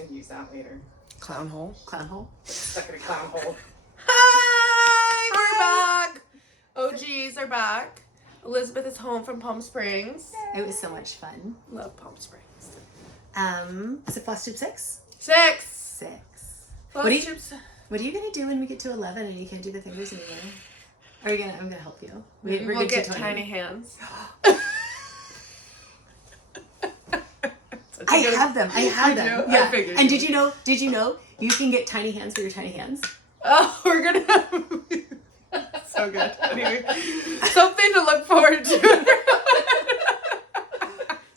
can use that later. Clown hole. Clown hole. Stuck in a clown hole. Hi, we're back. OGs are back. Elizabeth is home from Palm Springs. It was so much fun. Love Palm Springs. Is it Floss Tube 6? 6. 6. Floss What are you- Tubes. What are you gonna do when we get to 11 and you can't do the fingers anymore? Are you gonna? I'm gonna help you. We're We'll good get to 20. tiny hands. I have them. I have them. do? Yeah. I figured And you did you know? Did you know you can get tiny hands for your tiny hands? Oh, we're gonna have so good. Anyway, something to look forward to.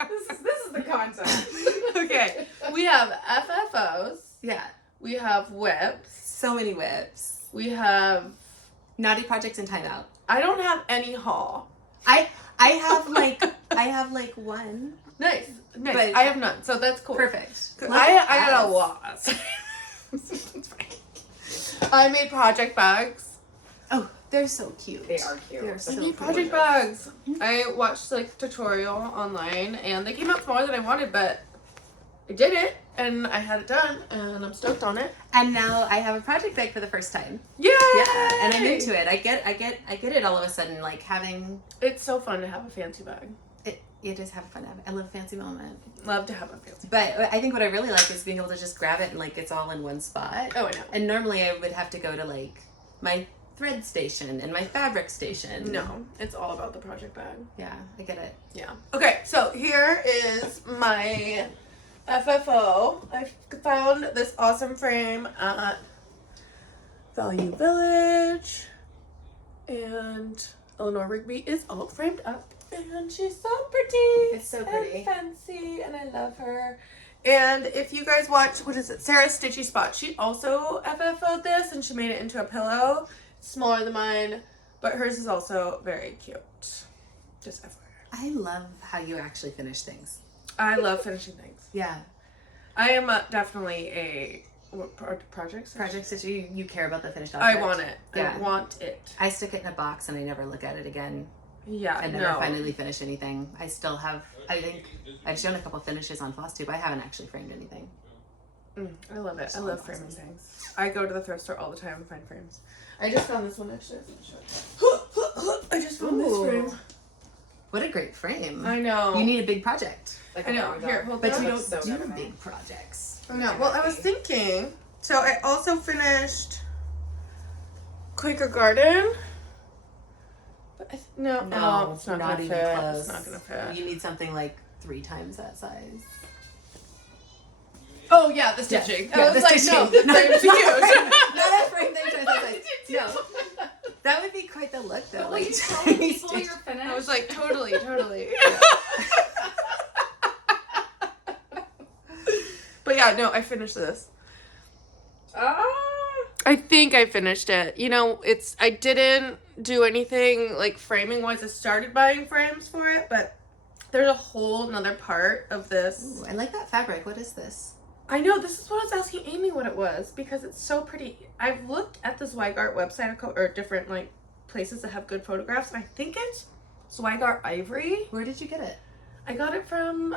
This is the concept. Okay, we have FFOs. Yeah. We have WIPS. So many whips. We have. Naughty projects and timeout. I don't have any haul. I have like one. Nice. But- I have none, so that's cool. Perfect. I got a lot. It's fine. I made project bags. Oh, they're so cute. They are cute. They're so I made cute. project bags. I watched like tutorial online and they came out smaller than I wanted, but I did it and I had it done and I'm stoked on it. And now I have a project bag for the first time. Yay! Yeah, and I'm into it. I get it all of a sudden. Like having It's so fun to have a fancy bag. it is have fun. I love a fancy moment. Love to have a fancy. But I think what I really like is being able to just grab it and like it's all in one spot. Oh, I know. And normally I would have to go to like my thread station and my fabric station. No, it's all about the project bag. Yeah, I get it. Yeah. Okay, so here is my FFO. I found this awesome frame at Value Village. And Eleanor Rigby is all framed up. And she's so pretty. It's so pretty. And fancy. And I love her. And if you guys watch, what is it? Sarah's Stitchy Spot. She also FFO'd this and she made it into a pillow. It's smaller than mine. But hers is also very cute. Just FYI. I love how you actually finish things. I love finishing things. Yeah. I am definitely a project Projects that you care about the finished I object. want it. Yeah. I want it. I stick it in a box and I never look at it again. Yeah, I never finally finish anything. I still have, I think, I've shown a couple finishes on Floss Tube. I haven't actually framed anything. I love it. I So love awesome. framing things. I go to the thrift store all the time and find frames. I just found this one actually. I just found this Ooh. frame. What a great frame. I know. You need a big project. Like I know. a Here, hold But on. you don't So do never mind. big projects. I know. Well, I was thinking. So I also finished Quaker Garden. But no, it's not gonna even fit. close. It's not gonna fit. You need something like 3 times that size. Oh yeah, the stitching. Yeah, I was the like, stitching. no, the frame's huge. Not a frame that times that size. No. That would be quite the look though. Will Like, you tell me before stitch- you're finished? I was like, totally. But yeah, no, I finished this. I think I finished it. You know, I didn't do anything like framing wise. I started buying frames for it, but there's a whole nother part of this. Ooh, I like that fabric. What is this? I know, this is what I was asking Amy what it was because it's so pretty. I've looked at the Zweigart website or different like places that have good photographs, and I think it's Zweigart Ivory. Where did you get it? I got it from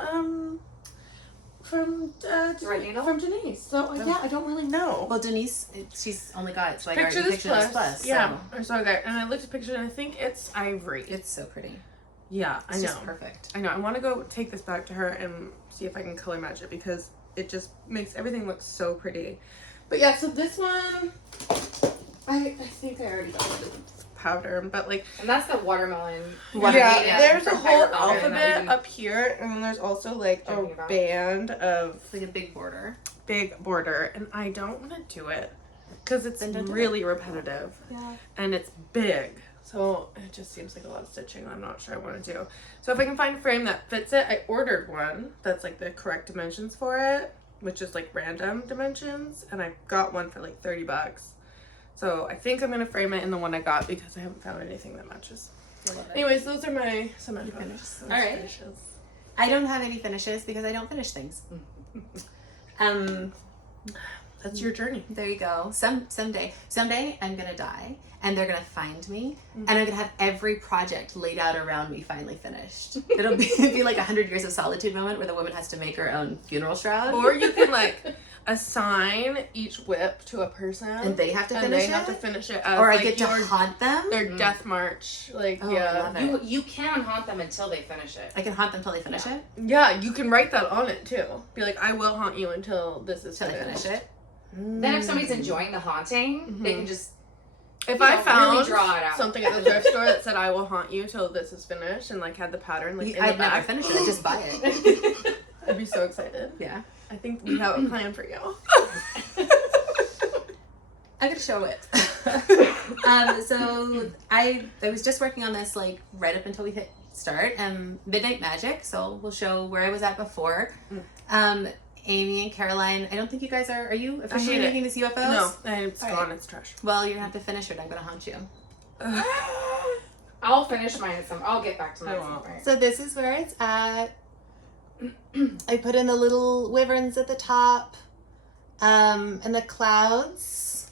Right needle? from Denise. So yeah, I don't really know. Well, Denise, she's only got Zweigart Picture and this Picture This plus. Plus. Yeah, So I saw that, and I looked at pictures, and I think it's ivory. it's so pretty. Yeah, It's I know. just perfect. I know. I want to go take this back to her and see if I can color match it because it just makes everything look so pretty. But yeah, so this one, I think I already got the powder, but like, And that's the watermelon. yeah, there's a from whole Pirate Robin that we've alphabet been up here, and then there's also like a joking about. band of It's like a big border. big border, and I don't want to do it because it's Then don't do really repetitive Yeah. and it's big. So it just seems like a lot of stitching. I'm not sure I want to do. So if I can find a frame that fits it, I ordered one that's like the correct dimensions for it, which is like random dimensions, and I got one for like $30. So I think I'm gonna frame it in the one I got because I haven't found anything that matches. I love it. Anyways, those are my finishes. All Alright. finishes. I don't have any finishes because I don't finish things. That's your journey. There you go. Someday I'm gonna die, and they're gonna find me, and I'm gonna have every project laid out around me finally finished. It'll be like 100 Years of Solitude moment where the woman has to make her own funeral shroud. Or you can like, assign each whip to a person. And they have to and finish they it? have to finish it as Or I like, get to haunt them? their death march. Like, Oh, I yeah. love it. You can haunt them until they finish it. I can haunt them until they finish it? Yeah, you can write that on it too. Be like, I will haunt you until this is Until they finished. finish it? Then if somebody's enjoying the haunting, they can just If you I know, found really draw it out. something at the thrift store that said I will haunt you till this is finished and like had the pattern like in I'd the never back, finish it. I'd just buy it. I'd be so excited. Yeah. I think we have a plan for you. I'm gonna show it. So I was just working on this like right up until we hit start and Midnight Magic. So we'll show where I was at before. Amy and Caroline, I don't think you guys are you officially hate it. making this UFOs? No, it's All gone. right. It's trash. Well, you're gonna have to finish it. I'm gonna haunt you. I'll finish mine at some. I'll get back to mine I at some won't. point. So this is where it's at. I put in the little wyverns at the top, and the clouds.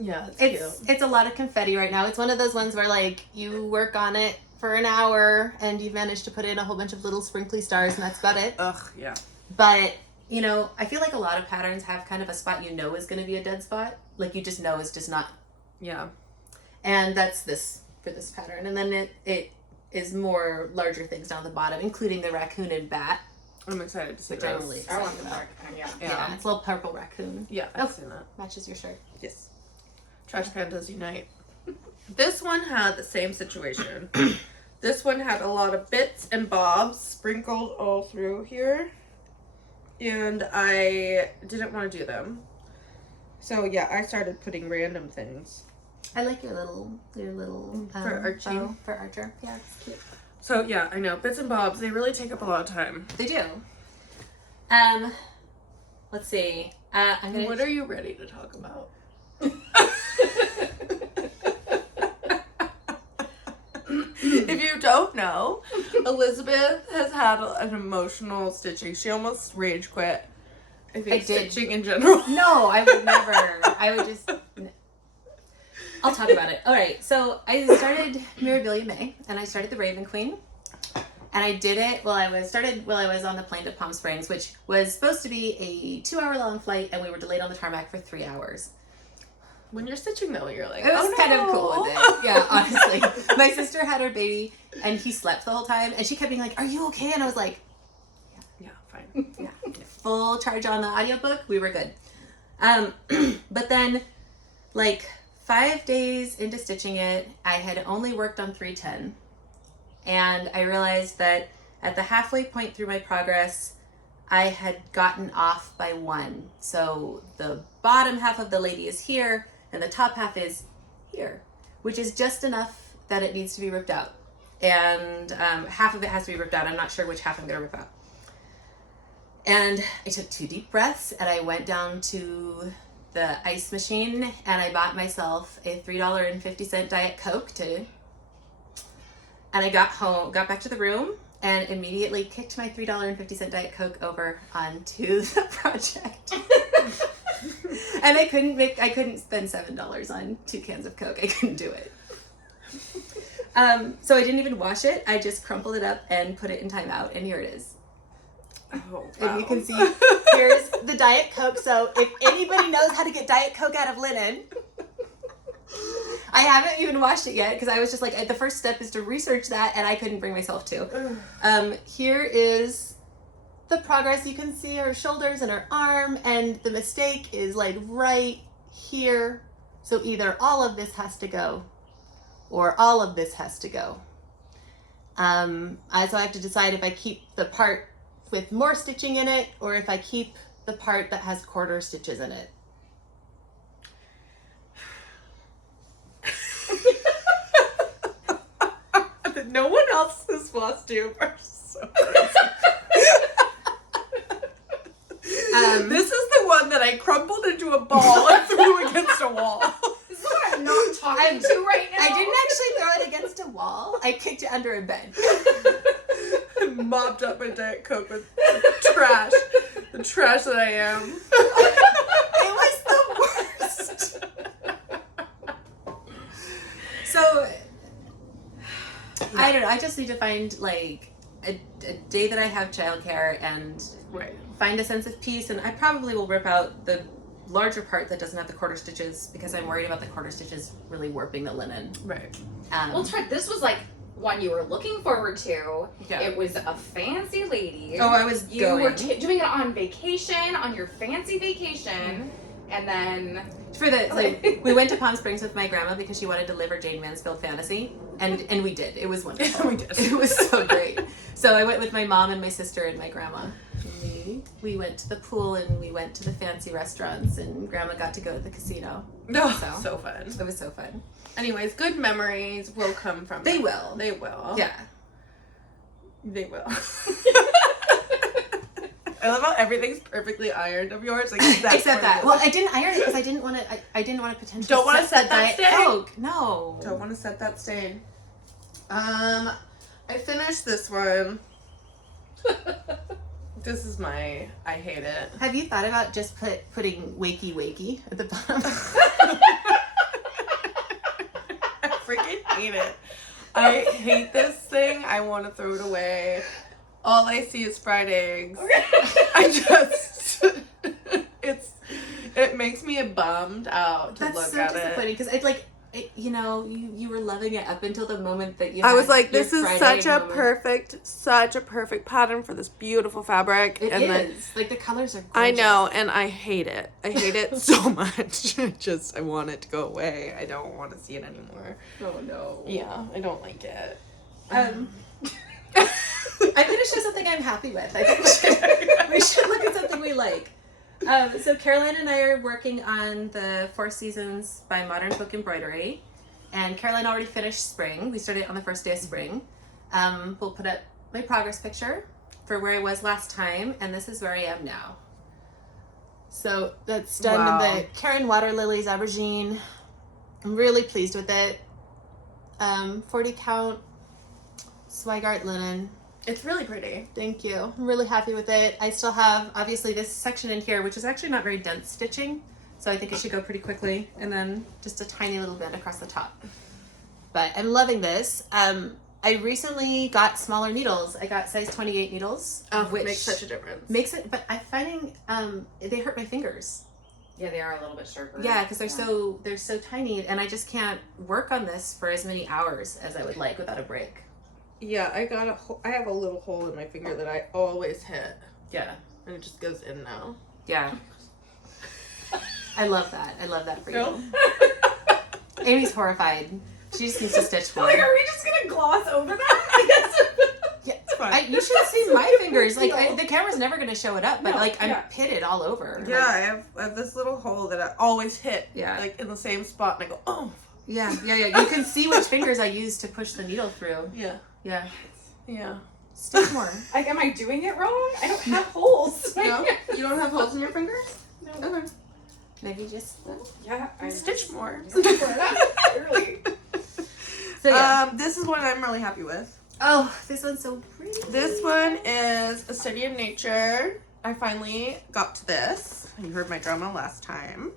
Yeah, it's cute. It's a lot of confetti right now. It's one of those ones where like you work on it for an hour and you've managed to put in a whole bunch of little sprinkly stars and that's about it. Ugh, yeah. But you know, I feel like a lot of patterns have kind of a spot you know is going to be a dead spot. Like you just know is just not. Yeah. And that's this for this pattern. And then it is more larger things down the bottom, including the raccoon and bat. I'm excited to see Which this. I'm really I want excited the about. dark. Yeah. Yeah, it's a little purple raccoon. Yeah, I've seen that. Matches your shirt. Yes. Trash pandas unite. This one had the same situation. This one had a lot of bits and bobs sprinkled all through here. And I didn't want to do them. So yeah, I started putting random things. I like your little For Archie. bow for Archer. Yeah, it's cute. So yeah, I know. Bits and bobs, they really take up a lot of time. They do. Let's see. I'm gonna. What are you ready to talk about? If you don't know, Elizabeth has had an emotional stitching. She almost rage quit. I think I did. stitching in general. No, I would never. I would just. I'll talk about it. All right. So I started Mirabilia May, and I started the Raven Queen, and I did it while I was on the plane to Palm Springs, which was supposed to be a 2-hour-long flight, and we were delayed on the tarmac for 3 hours. When you're stitching though, you're like, It was oh, kind no. of cool with it. Yeah, honestly. My sister had her baby, and he slept the whole time, and she kept being like, "Are you okay?" And I was like, Yeah, fine. yeah, full charge on the audiobook. We were good. But then, like 5 days into stitching it, I had only worked on 310, and I realized that at the halfway point through my progress, I had gotten off by 1. So the bottom half of the lady is here, and the top half is here, which is just enough that it needs to be ripped out. And half of it has to be ripped out. I'm not sure which half I'm going to rip out. And I took 2 deep breaths, and I went down to the ice machine, and I bought myself a $3.50 Diet Coke and I got back to the room, and immediately kicked my $3.50 Diet Coke over onto the project. And I couldn't spend $7 on 2 cans of Coke. I couldn't do it. So I didn't even wash it. I just crumpled it up and put it in timeout, and here it is. Oh, wow. And you can see, here's the Diet Coke. So if anybody knows how to get Diet Coke out of linen, I haven't even washed it yet because I was just like, the first step is to research that, and I couldn't bring myself to. Here is the progress. You can see her shoulders and her arm, and the mistake is like right here. So either all of this has to go or all of this has to go. So I have to decide if I keep the part with more stitching in it or if I keep the part that has quarter stitches in it. No one else's Floss Tube are so crazy. This is the one that I crumpled into a ball and threw against a wall. This is what I'm not talking to right now. I didn't actually throw it against a wall. I kicked it under a bed. And mopped up my Diet Coke with trash. The trash that I am. It was the worst. So, I don't know. I just need to find like a day that I have childcare and Right. find a sense of peace, and I probably will rip out the larger part that doesn't have the quarter stitches because I'm worried about the quarter stitches really warping the linen. Right. Well, this was like one you were looking forward to. Yeah. It was a fancy lady. Oh, I was You going. were doing it on vacation, on your fancy vacation, and then For the like, we went to Palm Springs with my grandma because she wanted to live her Jane Mansfield fantasy, and we did. It was wonderful. We did. It was so great. So I went with my mom and my sister and my grandma. We went to the pool and we went to the fancy restaurants, and grandma got to go to the casino. No, So- so fun. It was so fun. Anyways, good memories will come from They it. will. They will. Yeah. They will. I love how everything's perfectly ironed of yours. Like Except that. Well, I didn't iron it because I didn't want to. I didn't want to potentially. Don't want to set the that Diet stain? Coke. No. Don't want to set that stain. I finished this one. This is I hate it. Have you thought about just putting wakey wakey at the bottom? I freaking hate it. I hate this thing. I want to throw it away. All I see is fried eggs. I just, it makes me bummed out to That's look so at disappointing it. because it's like, you were loving it up until the moment that you. I had was like, your this is Friday such a moment. perfect pattern for this beautiful fabric. It and is. then Like the colors are gorgeous. I know, and I hate it. I hate it so much. I want it to go away. I don't want to see it anymore. Oh no. Yeah, I don't like it. I'm gonna show something I'm happy with. I think we should look at something we like. So Caroline and I are working on the 4 Seasons by Modern Book Embroidery, and Caroline already finished spring. We started on the first day of spring. We'll put up my progress picture for where I was last time, and this is where I am now. So that's done Wow. in the Karen Water Lilies aubergine. I'm really pleased with it. 40 count Zweigart linen. It's really pretty. Thank you. I'm really happy with it. I still have, obviously, this section in here, which is actually not very dense stitching, so I think it should go pretty quickly, and then just a tiny little bit across the top. But I'm loving this. I recently got smaller needles. I got size 28 needles, which makes such a difference. makes it, but I'm finding they hurt my fingers. yeah, they are a little bit sharper. Yeah, because they're so tiny, and I just can't work on this for as many hours as I would like without a break. Yeah, I have a little hole in my finger that I always hit, Yeah. and it just goes in now. Yeah. I love that. I love that for No? you. Amy's horrified. She just needs to stitch more. Like, are we just gonna gloss over that? Yeah, It's fine. you should see my fingers. Like the camera's never gonna show it up, but No, like I'm yeah. pitted all over. Yeah, Like, I have this little hole that I always hit, Yeah. like in the same spot, and I go, oh. yeah. You can see which fingers I use to push the needle through. Yeah, Yeah. yeah. Stitch more. Like, am I doing it wrong? I don't have holes. No, you don't have holes in your fingers? No. Okay. Maybe just. Yeah, I Stitch more. Clearly. So yeah. This is one I'm really happy with. Oh, this one's so pretty. This one is A Study of Nature. I finally got to this. You heard my drama last time.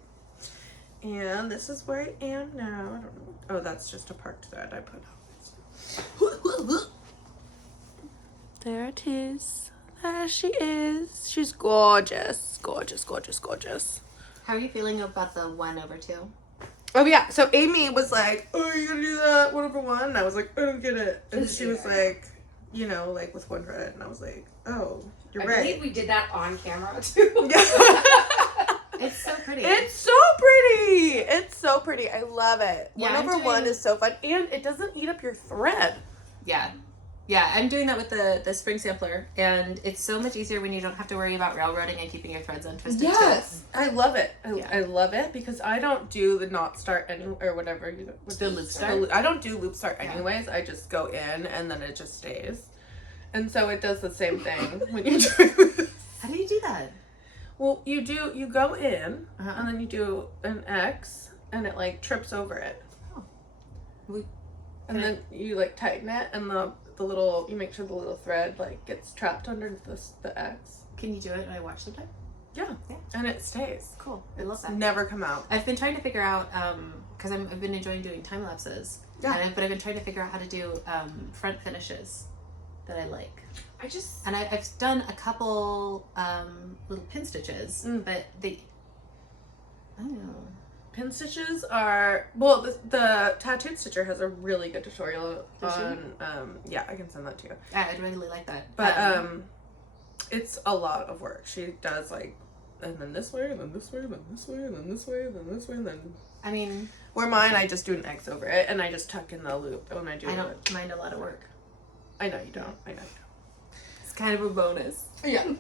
And this is where I am now. I don't know. Oh, that's just a parked thread I put on. There it is. There she is. She's gorgeous. Gorgeous, gorgeous, gorgeous. How are you feeling about the 1/2? Oh yeah, so Amy was like, oh, are you gonna do that 1/1? And I was like, I don't get it. And she was like, like with 1 thread. And I was like, oh, you're I right. believe we did that on camera too. It's so pretty. It's so pretty. It's so pretty. I love it. Yeah, I'm 1/1 doing- is so fun. And it doesn't eat up your thread. Yeah. Yeah, I'm doing that with the spring sampler, and it's so much easier when you don't have to worry about railroading and keeping your threads untwisted. Yes. I love it. Yeah. I love it because I don't do the knot start or whatever. The loop start? I don't do loop start Yeah. anyways. I just go in and then it just stays. And so it does the same thing when you do. How do you do that? Well, you go in Uh-huh. and then you do an X and it like trips over it. We- And then you like tighten it and the little, you make sure the little thread like gets trapped under the X. Can you do it and I watch sometime? Yeah. Yeah. And it stays. Cool. I love It's that. never come out. I've been trying to figure out, because I've been enjoying doing time lapses. Yeah. But I've been trying to figure out how to do front finishes that I like. And I've done a couple little pin stitches, but I don't know. Pin stitches are, well, the tattooed stitcher has a really good tutorial on, yeah, I can send that to you. I'd really like that. But it's a lot of work. She does like, and then this way, and then this way, and then this way, and then this way, and then this way, and then. I mean, where mine, I just do an X over it, and I just tuck in the loop when I do it. I don't mind a lot of work. I know you don't. I know you don't. It's kind of a bonus. Yeah. Are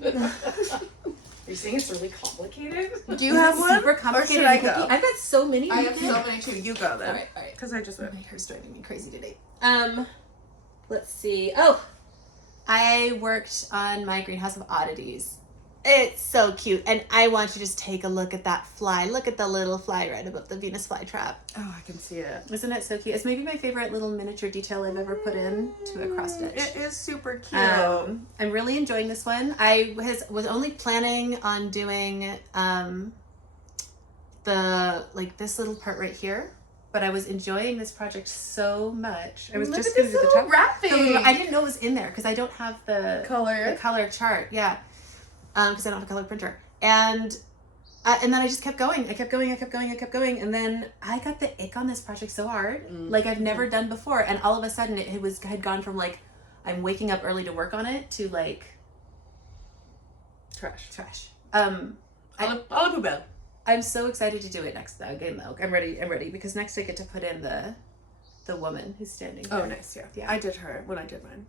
you saying it's really complicated? Do you have one? Super complicated. Or should I go? I've got so many. I have so many too. You go then. All right. Because I just went. My hair's driving me crazy today. Let's see. Oh, I worked on my greenhouse of oddities. It's so cute, and I want you to just take a look at that fly. Look at the little fly right above the Venus flytrap. Oh, I can see it. Isn't it so cute? It's maybe my favorite little miniature detail I've ever put in to a cross stitch. It is super cute. I'm really enjoying this one. I was only planning on doing this little part right here, but I was enjoying this project so much. I was Look just at going to this do the little top. wrapping. I didn't know it was in there because I don't have the color chart. Yeah, because I don't have a color printer. And then I just kept going. I kept going, and then I got the ick on this project so hard, like I've never done before. And all of a sudden, it had gone from like I'm waking up early to work on it to like trash. I'm so excited to do it next again though. I'm ready because next I get to put in the woman who's standing there. Oh, nice. Yeah. I did her when I did mine.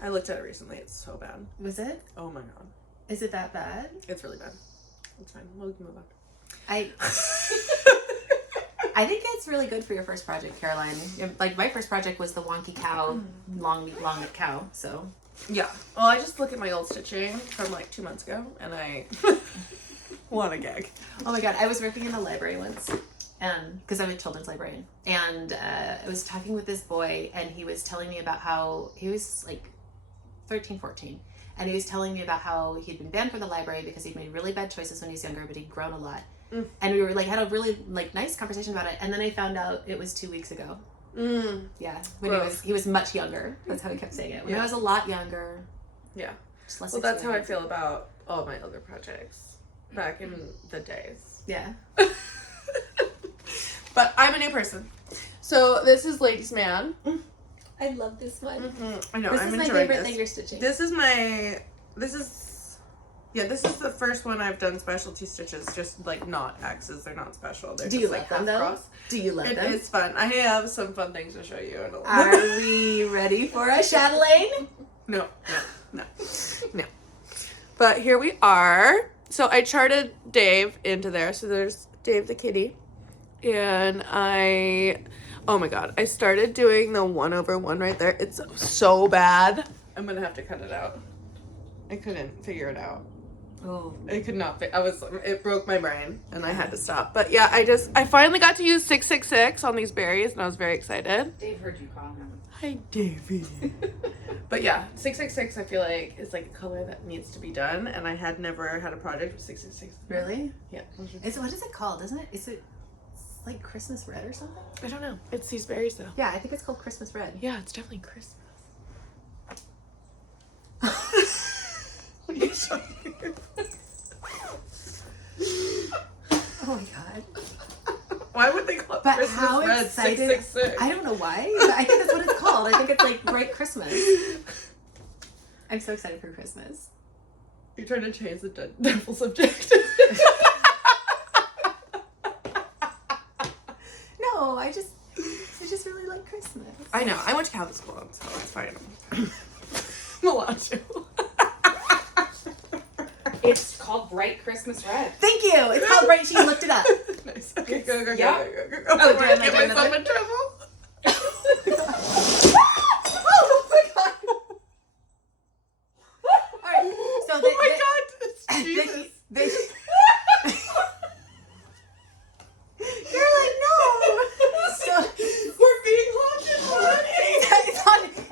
I looked at it recently. It's so bad. Was it? Oh my god. Is it that bad? It's really bad. It's fine. We'll move on. I think it's really good for your first project, Caroline. Like my first project was the wonky cow, long neck cow. So yeah. Well, I just look at my old stitching from like 2 months ago, and I want a gag. Oh my god, I was working in the library once, because I'm a children's librarian, and I was talking with this boy, and he was telling me about how he was like 13, 14. And he was telling me about how he'd been banned from the library because he'd made really bad choices when he was younger, but he'd grown a lot. And we were like had a really like nice conversation about it. And then I found out it was 2 weeks ago. Yeah, when he was much younger. That's how he kept saying it. When I was a lot younger. Yeah. Just less well, that's how I feel about all my other projects back in the days. Yeah. But I'm a new person. So this is Ladies Man. I love this one. I know. This I'm is my enjoying favorite this. thing you're stitching. This is the first one I've done specialty stitches, just like not X's. They're not special. They're Do just you like like them though? cross. Do you love It them? is fun. I have some fun things to show you in a little Are we ready for a chatelaine? No. But here we are. So I charted Dave into there. So there's Dave the kitty. And oh my god, I started doing the 1/1 right there. It's so bad. I'm gonna have to cut it out. I couldn't figure it out. Oh. I could not. It broke my brain, and I had to stop. But yeah, I finally got to use 666 on these berries, and I was very excited. Dave heard you call him. Hi, Davey. But yeah, 666 I feel like is like a color that needs to be done, and I had never had a project with 666. Really? Yeah. What is it called? Isn't it? It's like Christmas red or something? I don't know. It's these berries though. Yeah, I think it's called Christmas red. Yeah, it's definitely Christmas. Oh my god. Why would they call it But Christmas how red excited 666? I don't know why, but I think that's what it's called. I think it's like Bright Christmas. I'm so excited for Christmas. You're trying to change the devil subject. No, I just really like Christmas. I know. I went to Catholic school, so it's fine. I'm allowed to. It's called Bright Christmas Red. Thank you. It's called Bright. She looked it up. Nice. Okay, go. Yeah. Oh, Oh, I'm do I gonna get myself another? in trouble. Oh my god. All right. So Oh my god. It's Jesus. You're like, no. So We're being haunted already.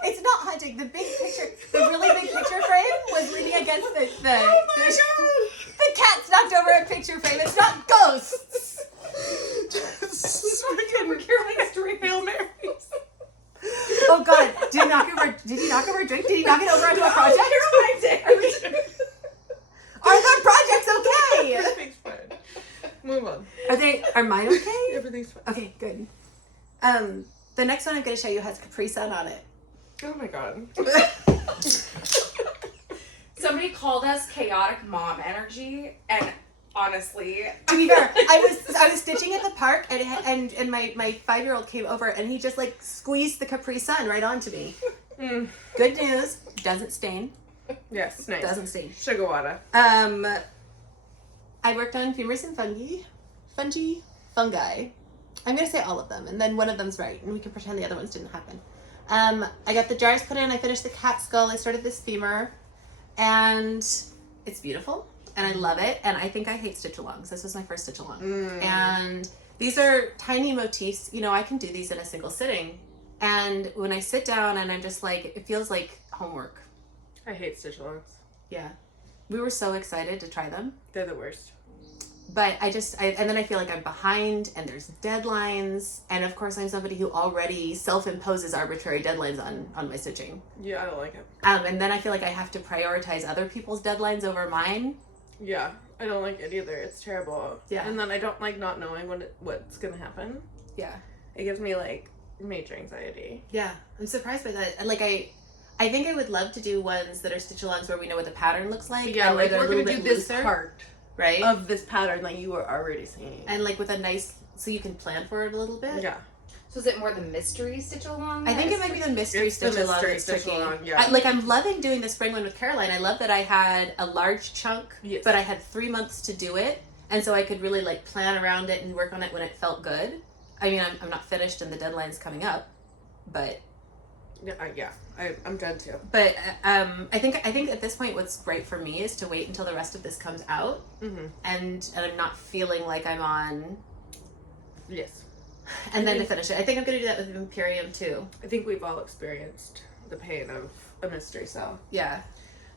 it's not haunting. The big picture, the really big picture frame was leaning against the cat's knocked over a picture frame. It's not ghosts. Just freaking Carolyn's doing Hail Marys. Oh god, do knock over Did he knock over a drink? Did he knock it over onto a project? I did. Are the projects okay? Everything's fine. Move on. Are mine okay? Everything's fine. Okay, good. The next one I'm going to show you has Capri Sun on it. Oh my god. Somebody called us chaotic mom energy, and honestly, To be fair, I was stitching at the park, and my 5-year-old came over, and he just like squeezed the Capri Sun right onto me. Good news, doesn't stain. Yes, nice. Doesn't stain. Sugar water. I worked on Femurs and fungi. I'm gonna say all of them, and then one of them's right, and we can pretend the other ones didn't happen. I got the jars put in. I finished the cat skull. I started this femur, and it's beautiful, and I love it. And I think I hate stitch-alongs. This was my first stitch-along, and these are tiny motifs. You know, I can do these in a single sitting, and when I sit down, and I'm just like, it feels like homework. I hate stitch-alongs. Yeah, we were so excited to try them. They're the worst. But and then I feel like I'm behind, and there's deadlines, and of course I'm somebody who already self-imposes arbitrary deadlines on my stitching. Yeah, I don't like it. And then I feel like I have to prioritize other people's deadlines over mine. Yeah, I don't like it either. It's terrible. Yeah. And then I don't like not knowing what's gonna happen. Yeah. It gives me like major anxiety. Yeah, I'm surprised by that. And like I think I would love to do ones that are stitch-alongs where we know what the pattern looks like. Yeah, and where like they're we're a little gonna do bit this looser, part right? of this pattern that you were already seeing. And like with a nice, so you can plan for it a little bit. Yeah. so is it more the mystery stitch along? I think it might be the mystery It's the stitch-along mystery that's tricky. stitch-along, yeah. I'm loving doing the spring one with Caroline. I love that I had a large chunk, Yes. but I had 3 months to do it, and so I could really like plan around it and work on it when it felt good. I mean, I'm not finished and the deadline's coming up, but I'm done too. But I think at this point, what's great for me is to wait until the rest of this comes out, and I'm not feeling like I'm on. Yes. And then to finish it, I think I'm gonna do that with Imperium too. I think we've all experienced the pain of a mystery cell. Yeah.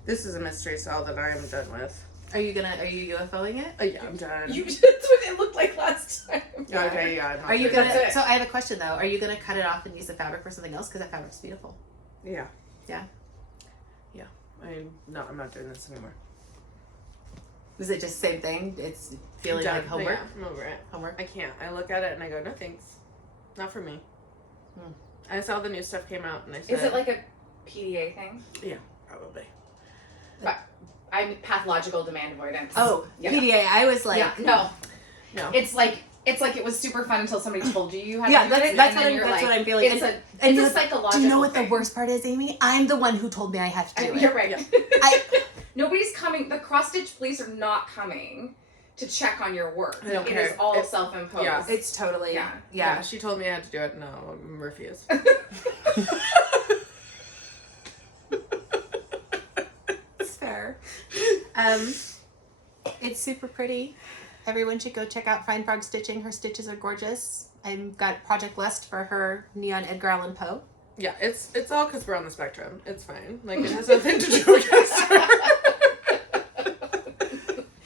This is a mystery cell that I am done with. Are you UFOing it? Yeah, I'm done. That's what it looked like last time. Okay, yeah. I'm not Are you doing gonna? that. it. So I have a question though. Are you gonna cut it off and use the fabric for something else? Because that fabric's beautiful. Yeah. Yeah. Yeah. I'm not doing this anymore. Is it just the same thing? It's feeling Done. like homework. Yeah, I'm over it. Homework. I can't. I look at it and I go, no thanks. Not for me. I saw the new stuff came out and I said... Is it like a PDA thing? Yeah, probably. I'm pathological demand avoidance. Oh, yeah. PDA. I was like, Yeah, no. It's like it was super fun until somebody told you had to do it. that's and then what I'm feeling. It's and a psychological Do you know what thing. the worst part is, Amy? I'm the one who told me I have to do it. You're right. I, Nobody's coming. The cross stitch police are not coming to check on your work. I don't It care. is all self-imposed. yeah. it's totally Yeah. Yeah, she told me I had to do it. No, I refuse. It's fair. It's super pretty. Everyone should go check out Fine Frog Stitching. Her stitches are gorgeous. I've got Project Lust for her neon Edgar Allan Poe. Yeah, it's all because we're on the spectrum. It's fine. Like, it has nothing to do against her.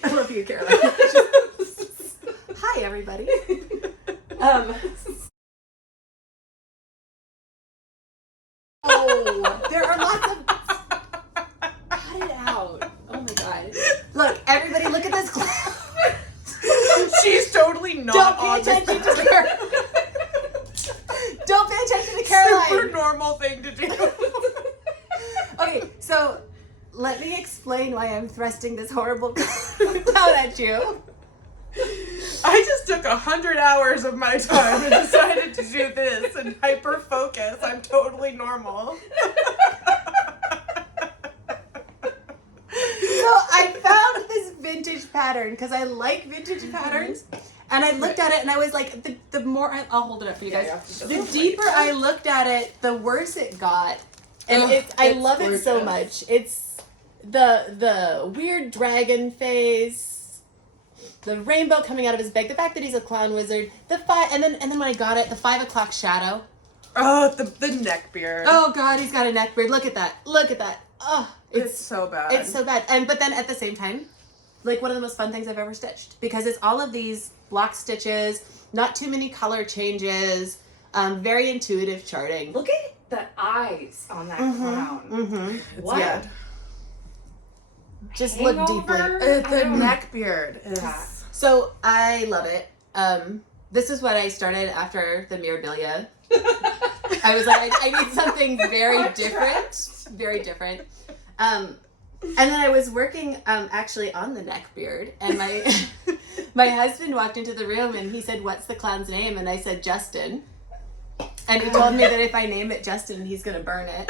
I love you, Caroline. Hi, everybody. Oh, there are lots of. Cut it out. Oh my god. Look, everybody, look at this cloud. She's totally not Don't pay on attention this. to Caroline. Don't pay attention to Caroline. Super normal thing to do. Okay, so let me explain why I'm thrusting this horrible cloud at you. I just took 100 hours of my time and decided to do this and hyper focus. I'm totally normal. So I found this vintage pattern because I like vintage patterns, and I looked at it and I was like, the more I'll hold it up for you guys. The deeper I looked at it, the worse it got, and I love it so much. It's the weird dragon face, the rainbow coming out of his bag, the fact that he's a clown wizard, and then when I got it, the 5 o'clock shadow. Oh, the neck beard. Oh God, he's got a neck beard. Look at that. Look at that. Oh, it's so bad. It's so bad. But then at the same time, like one of the most fun things I've ever stitched, because it's all of these block stitches, not too many color changes, very intuitive charting. Look at the eyes on that clown. Mm-hmm. What? Yeah. Just look deeply. Hangover? The neck beard is... Yeah. So I love it. This is what I started after the Mirabilia. I was like, I need something very different. Very different. And then I was working actually on the neck beard, and my husband walked into the room and he said, "What's the clown's name?" And I said, "Justin." And he told me that if I name it Justin, he's gonna burn it.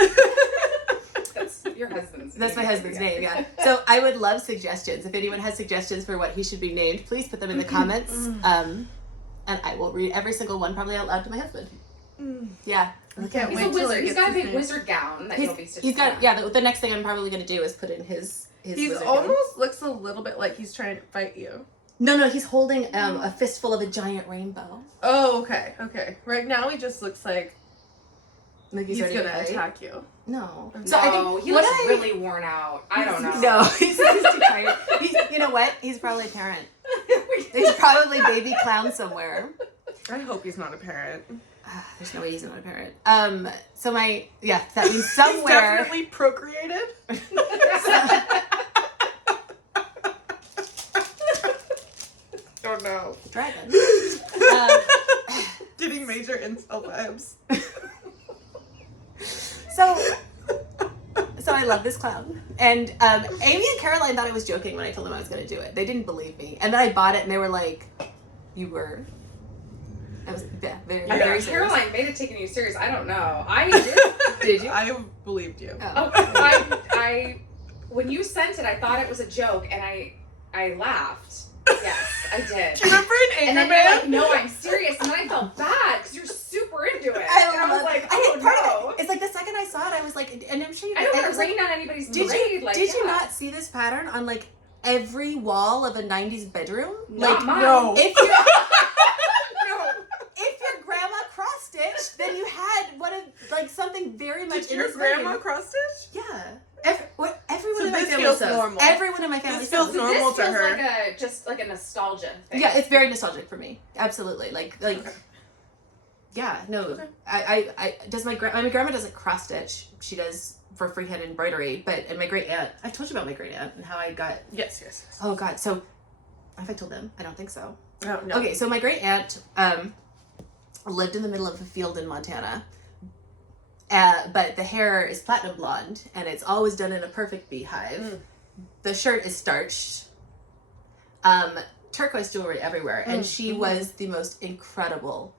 That's your husband's name. That's my husband's name, yeah. So I would love suggestions. If anyone has suggestions for what he should be named, please put them in the comments. And I will read every single one probably out loud to my husband. Yeah. I can't He's wait a till wizard. it He's gets got a his big name. wizard gown that he'll be stitching. He's got, on. yeah, the next thing I'm probably going to do is put in his He's wizard almost gown. looks a little bit like he's trying to fight you. No, he's holding a fistful of a giant rainbow. Oh, okay, okay. Right now he just looks like Like he's ready gonna to fight. attack you. No. No, So I think he what looks I really worn out. I don't know. No, he's too tired. You know what? He's probably a parent. He's probably baby clown somewhere. I hope he's not a parent. There's no way he's not a parent. So that means He's somewhere. definitely procreated. Don't know. Dragon. Getting major incel vibes. So I love this clown. And Amy and Caroline thought I was joking when I told them I was going to do it. They didn't believe me. And then I bought it and they were like, "You were." I was very serious. Caroline made it taking you serious. I don't know. I did. Did you? I believed you. Oh, I when you sent it, I thought it was a joke, and I laughed. Yes, I did. Do you remember in And then Anchorman? you're like, "No, I'm serious," and then I felt bad because you're super into it. And I was like, "Oh part no!" of it, it's like the second I saw it, I was like, and I'm sure you. I don't it want was to like, rain on anybody's Did parade. you Like, did you yeah. not see this pattern on like every wall of a '90s bedroom? Not Like, mine. No. if your No. if your grandma cross stitched, then you had something very much Did in your this grandma vein. cross stitch? Yeah. Everyone So in my this family feels sews. normal. Everyone in my family This feels sews. normal This to feels her. like just like a nostalgia thing. Yeah, it's very nostalgic for me. Absolutely. Like Okay. yeah, no. Okay. I does my grandma doesn't cross stitch. She does for freehand embroidery, and my great aunt, I've told you about my great aunt and how I got Yes. oh god, so have I told them? I don't think so. Oh, no. Okay, so my great aunt lived in the middle of a field in Montana. But the hair is platinum blonde and it's always done in a perfect beehive. The shirt is starched. Turquoise jewelry everywhere. And she was the most incredible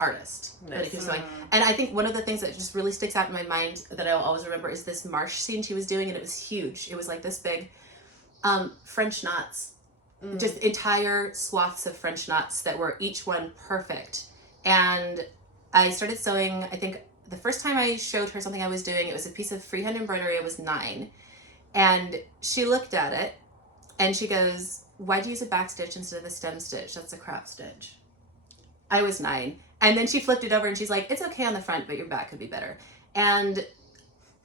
artist. when it comes to sewing. And I think one of the things that just really sticks out in my mind that I'll always remember is this marsh scene she was doing, and it was huge. It was like this big. French knots. Just entire swaths of French knots that were each one perfect. And I started sewing, I think the first time I showed her something I was doing, it was a piece of freehand embroidery. I was 9. And she looked at it and she goes, "Why do you use a back stitch instead of a stem stitch? That's a crop stitch." I was 9. And then she flipped it over and she's like, "It's okay on the front, but your back could be better." And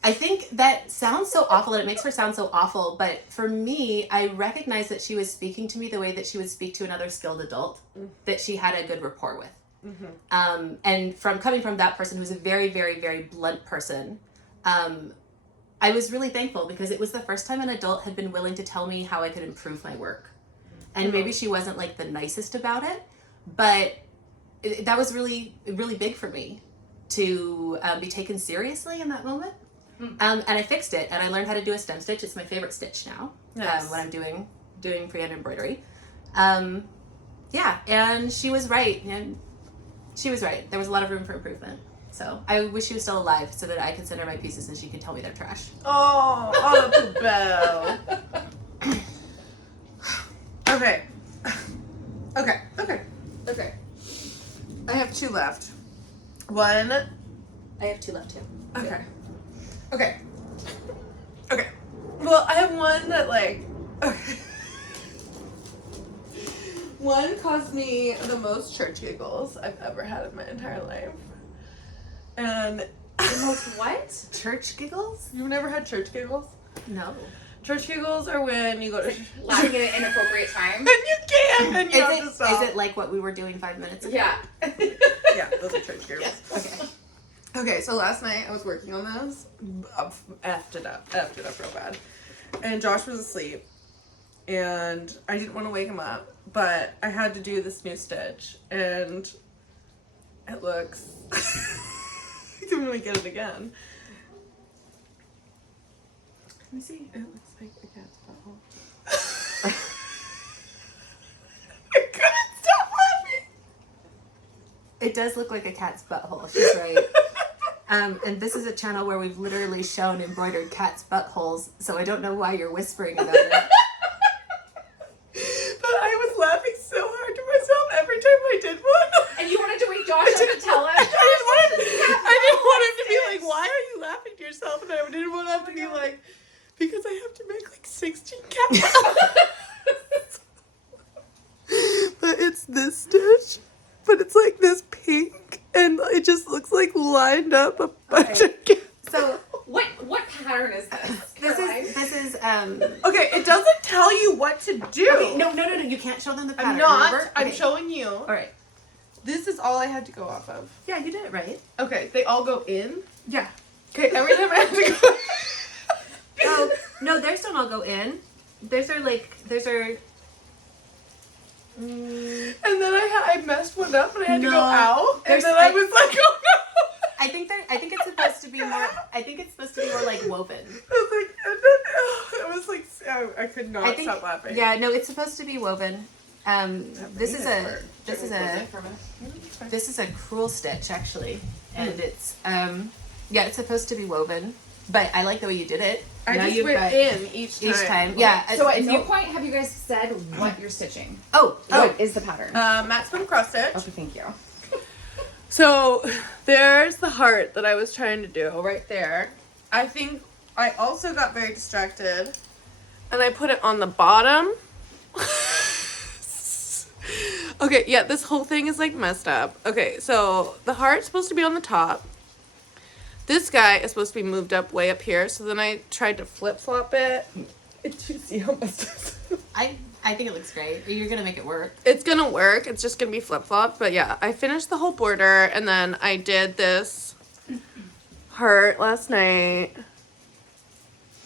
I think that sounds so awful and it makes her sound so awful. But for me, I recognized that she was speaking to me the way that she would speak to another skilled adult that she had a good rapport with. And coming from that person who's a very, very, very blunt person, I was really thankful because it was the first time an adult had been willing to tell me how I could improve my work. And maybe she wasn't like the nicest about it, but that was really, really big for me to be taken seriously in that moment. And I fixed it and I learned how to do a stem stitch. It's my favorite stitch now when I'm doing freehand embroidery. Yeah, and she was right. And she was right. There was a lot of room for improvement. So I wish she was still alive so that I could send her my pieces and she could tell me they're trash. Oh, Belle. Okay. I have 2 left. One. I have 2 left too. Okay. Well, I have one that one caused me the most church giggles I've ever had in my entire life. And The most what? Church giggles? you've never had church giggles? No. Church giggles are when you go to Laughing at an inappropriate time. and you can't, and you have to Is stop. it like what we were doing 5 minutes ago? Yeah. Yeah, those are church giggles. Okay. Okay, so last night I was working on this. Effed it up real bad. And Josh was asleep. And I didn't want to wake him up. But I had to do this new stitch. And it looks... I'm going to get it again. Let me see. It looks like a cat's butthole. I couldn't stop laughing. It does look like a cat's butthole. She's right. And this is a channel where we've literally shown embroidered cat's buttholes, so I don't know why you're whispering about it. But I was laughing so hard to myself every time I did one. And you wanted to wake Josh up to tell him? I didn't want him to be like, why are you laughing to yourself? And I didn't want him to be like, because I have to make like 16 cat buttholes. But it's this stitch. But it's like this pink, and it just looks like lined up a bunch of cats. So What pattern is this? this is Okay, it doesn't tell you what to do. okay, no, you can't show them the pattern. I'm not. Remember? I'm Okay. showing you. All right. This is all I had to go off of. Yeah, you did it right. Okay, they all go in. Yeah. Okay, every time I have to go. Oh no, theirs don't all go in. Theirs are. And then I messed one up and I had to go No. out. And There's then I like- was like, oh no. I think it's supposed to be more. I think it's supposed to be more like woven. I was like, and then, it was like, I could not I think. stop laughing. Yeah, no, it's supposed to be woven. This is a crewel stitch actually, and it's yeah, it's supposed to be woven. But I like the way you did it. I Now just you've went got- in each time. Yeah. So at no point have you guys said what you're stitching. What is the pattern? Matte spin cross stitch. Okay, thank you. So there's the heart that I was trying to do right there. I think I also got very distracted and I put it on the bottom. Okay, yeah, this whole thing is like messed up. Okay, so the heart's supposed to be on the top. This guy is supposed to be moved up way up here. So then I tried to flip-flop it. Do you see how messed up? I think it looks great. You're gonna make it work. It's gonna work. It's just gonna be flip-flopped. But yeah, I finished the whole border and then I did this heart last night.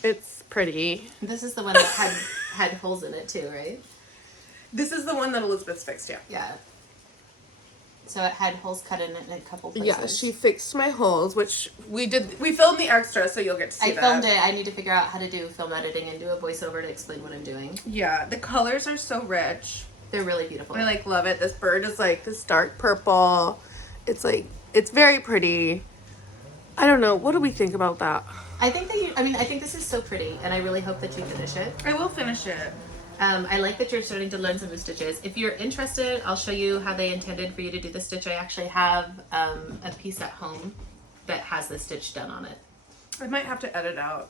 It's pretty. This is the one that had holes in it too, right? This is the one that Elizabeth's fixed, yeah. Yeah. So it had holes cut in it in a couple places. Yeah, she fixed my holes, which we did. We filmed the extra, so you'll get to see that. I filmed it. I need to figure out how to do film editing and do a voiceover to explain what I'm doing. Yeah, the colors are so rich. They're really beautiful. I like love it. This bird is like this dark purple. It's like it's very pretty. I don't know. What do we think about that? I think this is so pretty, and I really hope that you finish it. I will finish it. I like that you're starting to learn some of the stitches. If you're interested, I'll show you how they intended for you to do the stitch. I actually have a piece at home that has the stitch done on it. I might have to edit out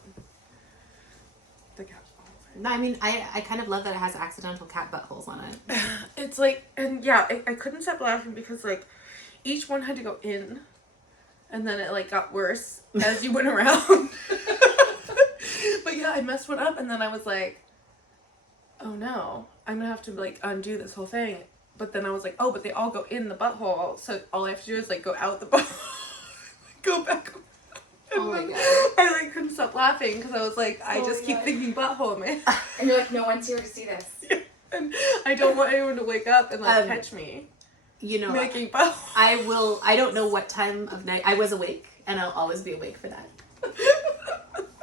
the cat. No, I mean, I kind of love that it has accidental cat buttholes on it. It's like, and yeah, I couldn't stop laughing because like each one had to go in and then it like got worse as you went around. But yeah, I messed one up and then I was like, oh no, I'm gonna have to like undo this whole thing. But then I was like, oh, but they all go in the butthole, so all I have to do is like go out the butthole, go back. Oh my god. I like couldn't stop laughing because I was like, I Oh just my keep God. thinking butthole in my head. And you're like, no one's here to see this. And I don't want anyone to wake up and like catch me You know, making butthole. I don't know what time of night I was awake, and I'll always be awake for that.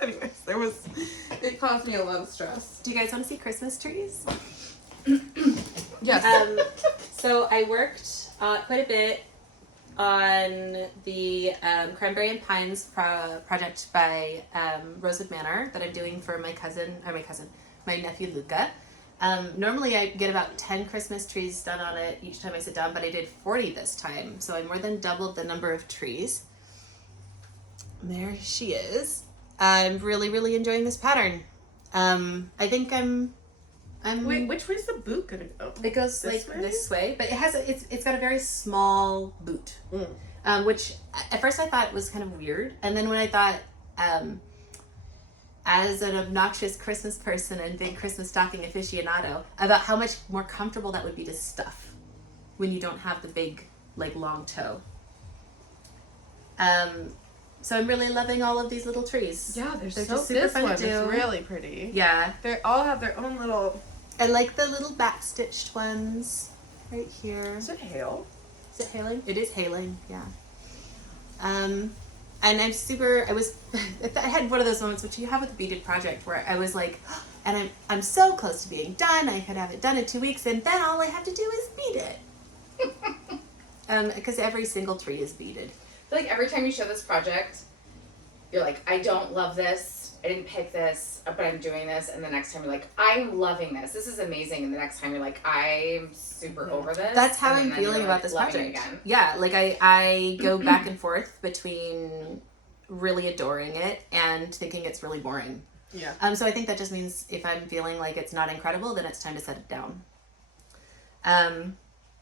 Anyways, it caused me a lot of stress. Do you guys want to see Christmas trees? Yes. So I worked quite a bit on the Cranberry and Pines project by Rosewood Manor that I'm doing for my nephew Luca. Normally I get about 10 Christmas trees done on it each time I sit down, but I did 40 this time. So I more than doubled the number of trees. There she is. I'm really, really enjoying this pattern. I think I'm Wait, which way's the boot gonna go? it goes This like way? this way, but it's got a very small boot, which at first I thought was kind of weird, and then when I thought, as an obnoxious Christmas person and big Christmas stocking aficionado, about how much more comfortable that would be to stuff when you don't have the big like long toe. So I'm really loving all of these little trees. Yeah, they're so just super this fun one to do. is really pretty. Yeah. They all have their own little. I like the little back stitched ones right here. Is it hail? Is it hailing? It is hailing, yeah. And I had one of those moments which you have with a beaded project where I was like, and I'm so close to being done. I could have it done in 2 weeks, and then all I have to do is bead it. Because every single tree is beaded. I feel like every time you show this project, you're like, I don't love this. I didn't pick this, but I'm doing this. And the next time you're like, I'm loving this. This is amazing. And the next time you're like, I'm super over this. That's how and I'm then feeling you're, about like, this loving project. it again. Yeah, like I go back and forth between really adoring it and thinking it's really boring. Yeah. So I think that just means if I'm feeling like it's not incredible, then it's time to set it down.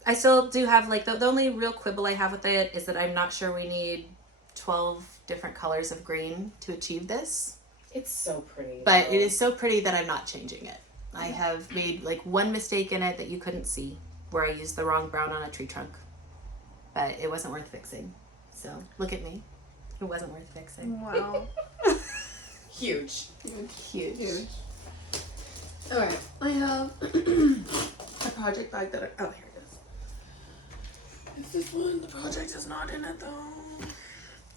I still do have like the only real quibble I have with it is that I'm not sure we need 12 different colors of green to achieve this. It's so pretty. But it is so pretty that I'm not changing it. I have made like one mistake in it that you couldn't see, where I used the wrong brown on a tree trunk. But it wasn't worth fixing. So look at me. It wasn't worth fixing. Wow. Huge. Huge. Alright, I have a project bag that oh, here it is. It's this one. The project is not in it though.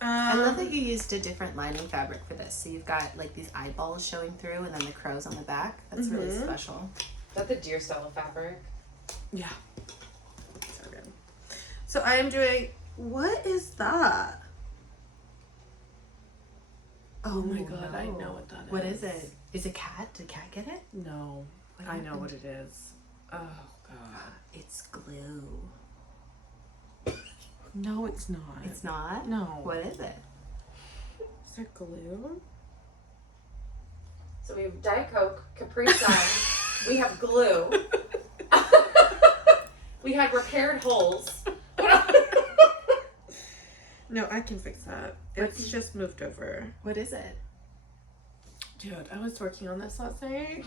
I love that you used a different lining fabric for this. So you've got like these eyeballs showing through and then the crows on the back. That's really special. Is that the deer style fabric? Yeah. So good. So I am doing, what is that? Oh my god, no. I know what that is. What is it? Is it cat? Did cat get it? No. What I know happened? what it is. Oh god. It's glue. No, it's not. It's not? No. What is it? Is it glue? So we have Diet Coke, Capri Sun, we have glue. We had repaired holes. No, I can fix that. It's just moved over. What is it? Dude, I was working on this last night.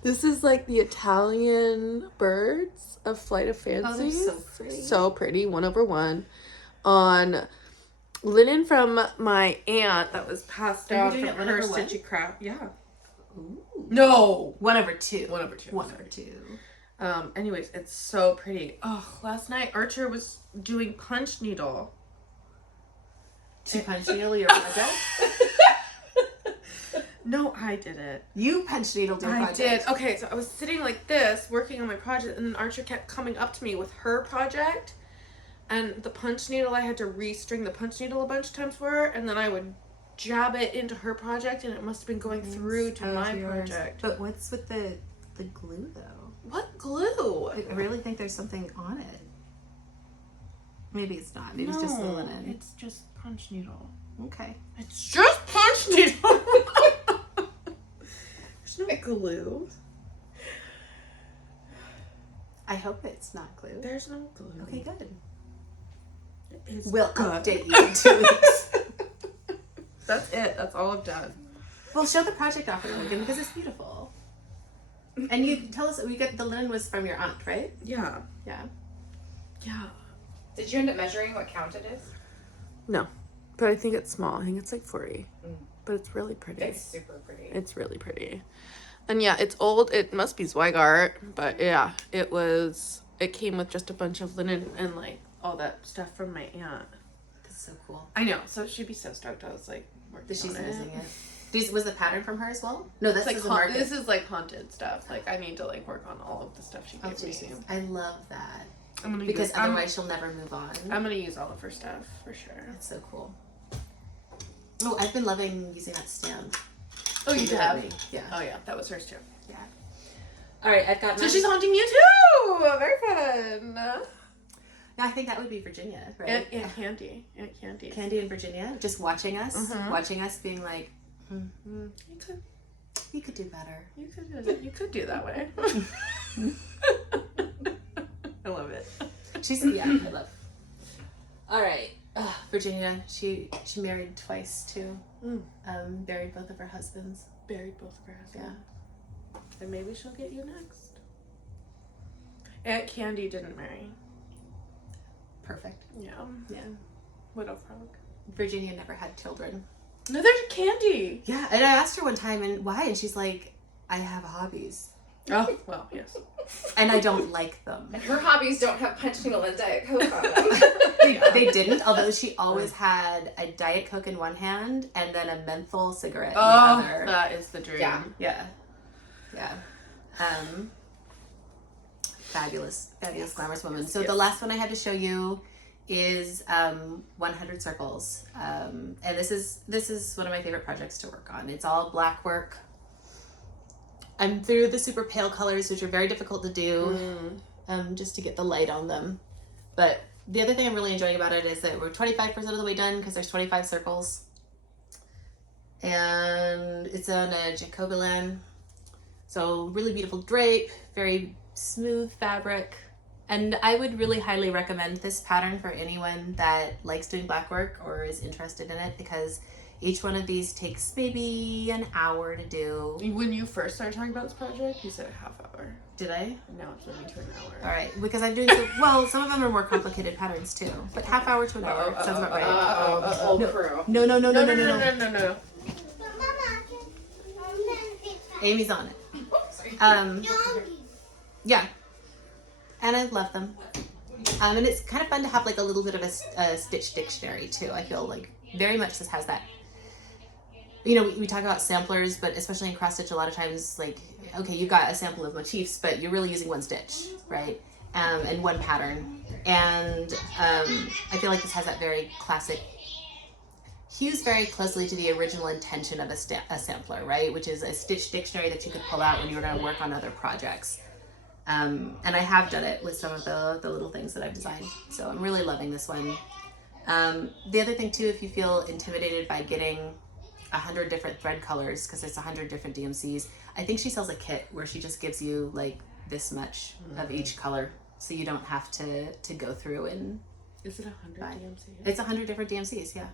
This is like the Italian birds of Flight of Fancy. so pretty. So pretty, 1/1. On linen from my aunt that was passed Are you down doing from it her 1/1? stitchy craft. Yeah. Ooh. No. 1/2. 1/2. 1/2. Anyways, it's so pretty. Oh, last night Archer was doing punch needle. To punch needle your project? No, I did it. You punch needled your I project. did. Okay, so I was sitting like this, working on my project, and then Archer kept coming up to me with her project, and the punch needle, I had to restring the punch needle a bunch of times for her, and then I would jab it into her project, and it must have been going through to my project. But what's with the glue though? What glue? I really think there's something on it. Maybe it's not. Maybe it's just the linen. It's just punch needle. Okay. It's just punch needle. There's no glue. I hope it's not glue. There's no glue. Okay, good. It is We'll good. update you in 2 weeks. That's it. That's all I've done. Well, show the project off again because it's beautiful. And you tell us we get the linen was from your aunt, right? Yeah. Yeah. Yeah. Did you end up measuring what count it is? No. But I think it's small. I think it's like 40. But it's really pretty. It's super pretty. It's really pretty. And yeah, it's old. It must be Zweigart. But yeah, it came with just a bunch of linen and like all that stuff from my aunt. That's so cool. I know. So she'd be so stoked. I was like working That she's on using it. Was the pattern from her as well? No, that's It's like just the market. this is like haunted stuff. Like I need to like work on all of the stuff she Oh, gave me. Jesus. I love that. I'm gonna Because use, otherwise she'll never move on. I'm gonna use all of her stuff for sure. That's so cool. Oh, I've been loving using that stand. Oh, you have? Yeah. Oh yeah, that was hers too. Yeah. All right, I've got. So she's haunting you too. Very fun. Yeah, I think that would be Virginia, right? Aunt Candy. Aunt Candy. Candy and Virginia, just watching us, being like, You could. you could do better. You could do that. You could do that way. I love it. I love. All right, Virginia. She married twice too. Buried both of her husbands. Buried both of her husbands. Yeah. And maybe she'll get you next. Aunt Candy didn't marry. Perfect. Yeah. Yeah. Widow frog. Virginia never had children. No, there's Candy. Yeah, and I asked her one time, and why? And she's like, I have hobbies. Oh, well, yes. And I don't like them. And her hobbies don't have punch needle and Diet Coke on them. They didn't, although she always had a Diet Coke in one hand and then a menthol cigarette in the Oh, other. that is the dream. Yeah. Yeah. Yeah. Fabulous, glamorous woman. So the last one I had to show you is 100 circles. And this is one of my favorite projects to work on. It's all Blackwork. I'm through the super pale colors, which are very difficult to do, just to get the light on them. But the other thing I'm really enjoying about it is that we're 25% of the way done because there's 25 circles. And it's on a Jacobelan. So really beautiful drape, very smooth fabric. And I would really highly recommend this pattern for anyone that likes doing blackwork or is interested in it, because each one of these takes maybe an hour to do. When you first started talking about this project, you said a half hour. Did I? Now it's moving to an hour. All right, because I'm doing so well. Some of them are more complicated patterns too, but half hour to an hour sounds about right. The whole crew. No. No. Amy's on it. Yeah, and I love them. And it's kind of fun to have like a little bit of a stitch dictionary too. I feel like very much this has that. You know, we talk about samplers, but especially in cross stitch, a lot of times, like, okay, you've got a sample of motifs, but you're really using one stitch, right? And one pattern. And I feel like this has that very classic, hews very closely to the original intention of a sampler, right? Which is a stitch dictionary that you could pull out when you were going to work on other projects. And I have done it with some of the little things that I've designed. So I'm really loving this one. The other thing too, if you feel intimidated by getting 100 different thread colors, because there's 100 different DMCs, I think she sells a kit where she just gives you like this much of each color, so you don't have to go through and... Is it 100 DMCs? It's 100 different DMCs, yeah.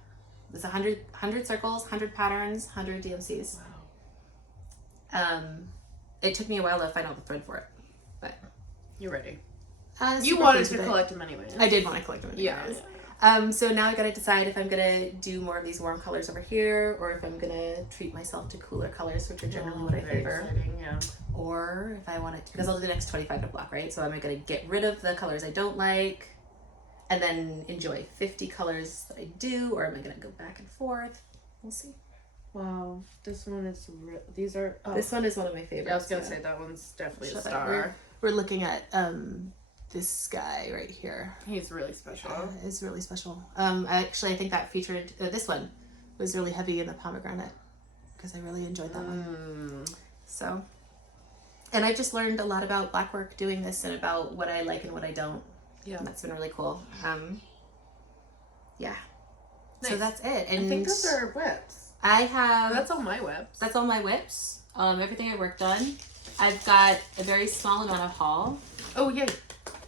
It's 100 circles, 100 patterns, 100 DMCs. Wow. It took me a while to find all the thread for it, but... You're ready. You wanted to collect them anyway. I did want to collect them anyways. Yeah. So now I gotta decide if I'm gonna do more of these warm colors over here, or if I'm gonna treat myself to cooler colors, which are generally what I favor. Exciting, yeah. Or if I want it to, because I'll do the next 25 to black, right? So am I gonna get rid of the colors I don't like, and then enjoy 50 colors that I do, or am I gonna go back and forth? We'll see. Wow, this one is these are. Oh. This one is one of my favorites. I was gonna say that one's definitely a star. We're looking at this guy right here. He's really special. It's really special. I think that featured this one was really heavy in the pomegranate because I really enjoyed that one. So, and I just learned a lot about blackwork doing this and about what I like and what I don't. Yeah, and that's been really cool. Yeah. Nice. So that's it. And I think those are whips. I have. That's all my whips. That's all my whips. Everything I worked on. I've got a very small amount of haul. Oh yay!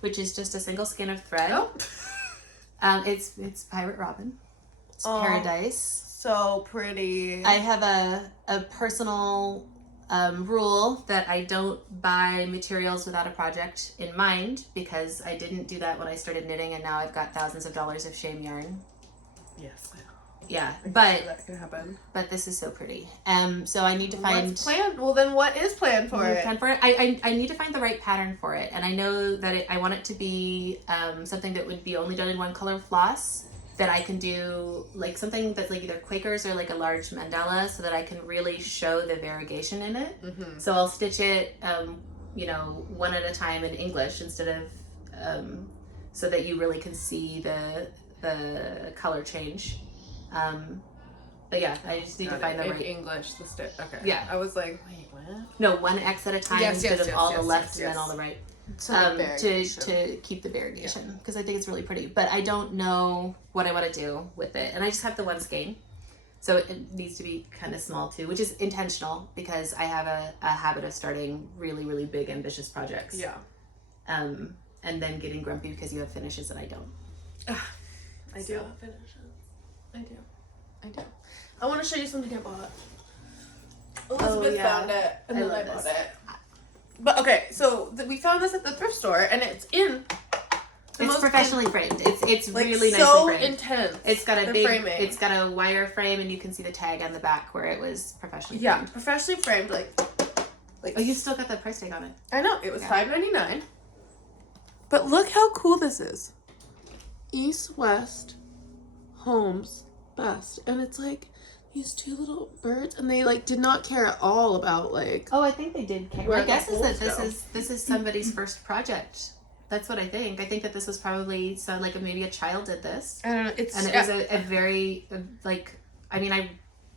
Which is just a single skein of thread. Oh. It's Pirate+Robin. It's Paradise. So pretty. I have a personal rule that I don't buy materials without a project in mind, because I didn't do that when I started knitting, and now I've got thousands of dollars of shame yarn. Yes. Yeah, but that can happen. But this is so pretty. So I need to find. What's planned? Well, then what is planned for it? I need to find the right pattern for it, and I know that I want it to be something that would be only done in one color floss. That I can do like something that's like either Quakers or like a large mandala, so that I can really show the variegation in it. Mm-hmm. So I'll stitch it, one at a time in English instead of, so that you really can see the color change. But yeah, I just need to find the right English, the stitch. Okay. Yeah. I was like, wait, what? No, one X at a time instead of all the left and then all the right. So to keep the variegation, because I think it's really pretty. But I don't know what I want to do with it, and I just have the one skein, so it needs to be kind of small too, which is intentional because I have a habit of starting really, really big, ambitious projects. Yeah. And then getting grumpy because you have finishes and I don't. I do have finishes. I do. I want to show you something I bought. Elizabeth found it, and then I bought it. But okay, so we found this at the thrift store, and it's in. It's professionally framed. It's like, really so nicely framed. Intense. It's got a the big. framing. It's got a wire frame, and you can see the tag on the back where it was professionally Yeah, framed. professionally framed. Like. Oh, you still got the price tag on it. I know it was $5.99. But look how cool this is. East West Homes Best, and it's like these two little birds, and they like did not care at all about like. Oh, I think they did care. Where My guess the is that holes this is somebody's first project. That's what I think. I think that this was probably maybe a child did this. I don't know. It was a very like. I mean,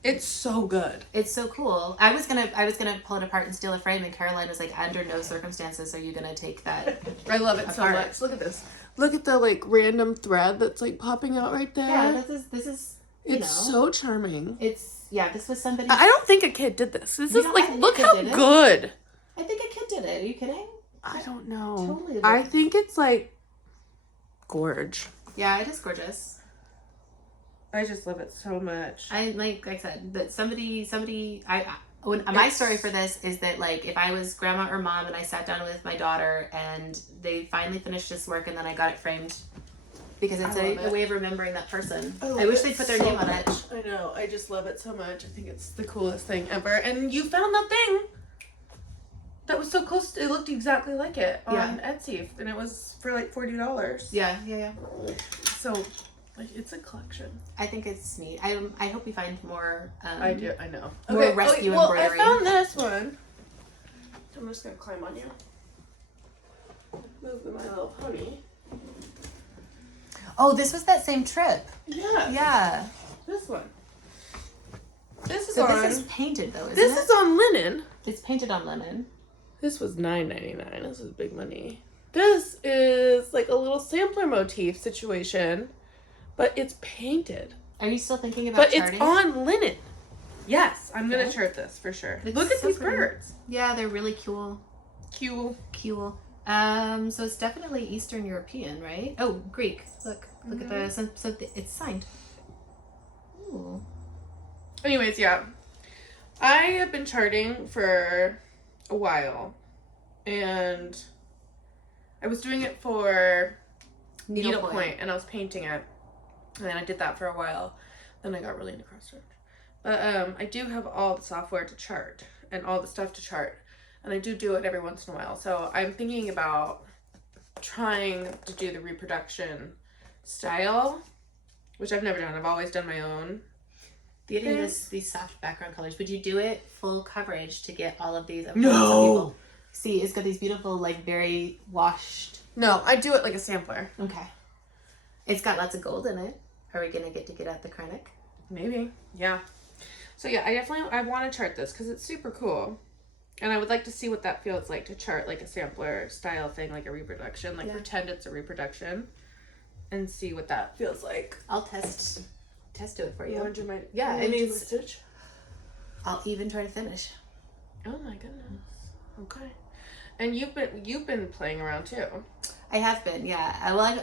It's so good. It's so cool. I was gonna pull it apart and steal a frame, and Caroline was like, "Under no circumstances are you gonna take that." I love it so much. Look at this. Look at the like random thread that's like popping out right there. Yeah, this is. It's so charming. This was somebody. I don't think a kid did this. This is like, look how did it. good. I think a kid did it. Are you kidding? I don't know. Totally. I think it's like gorge. Yeah, it is gorgeous. I just love it so much. Like I said, that my story for this is that like if I was grandma or mom and I sat down with my daughter and they finally finished this work and then I got it framed because it's a way of remembering that person. I wish they'd put their name on it. I know. I just love it so much. I think it's the coolest thing ever. And you found that thing that was so close. It looked exactly like it on Etsy, and it was for like $40. Yeah. So, like, it's a collection. I think it's neat. I hope we find more. I know. More rescue embroidery. I found this one. I'm just gonna climb on you. Move My Little Pony. Oh, this was that same trip. Yeah. Yeah. This one. This is this is painted though, isn't it? This is on linen. It's painted on linen. This was $9.99. This is big money. This is like a little sampler motif situation, but it's painted. Are you still thinking about charting? It's on linen. Yes, I'm gonna chart this for sure. Look at these birds. Yeah, they're really cool. Cool. So it's definitely Eastern European, right? Oh, Greek. Look at the so it's signed. Ooh. Anyways, yeah, I have been charting for a while, and I was doing it for needlepoint, and I was painting it, and then I did that for a while. Then I got really into cross stitch, but I do have all the software to chart and all the stuff to chart, and I do it every once in a while. So I'm thinking about trying to do the reproduction style, which I've never done. I've always done my own. Getting these soft background colors. Would you do it full coverage to get all of these? No. See, it's got these beautiful, like, very washed. No, I do it like a sampler. Okay. It's got lots of gold in it. Are we gonna get out the Krennic? Maybe. Yeah. So yeah, I want to chart this because it's super cool, and I would like to see what that feels like to chart like a sampler style thing, like a reproduction, like pretend it's a reproduction, and see what that feels like. I'll test it for you. You want to do my stitch? I'll even try to finish. Oh my goodness. Okay. And you've been playing around too. I have been, yeah. Well,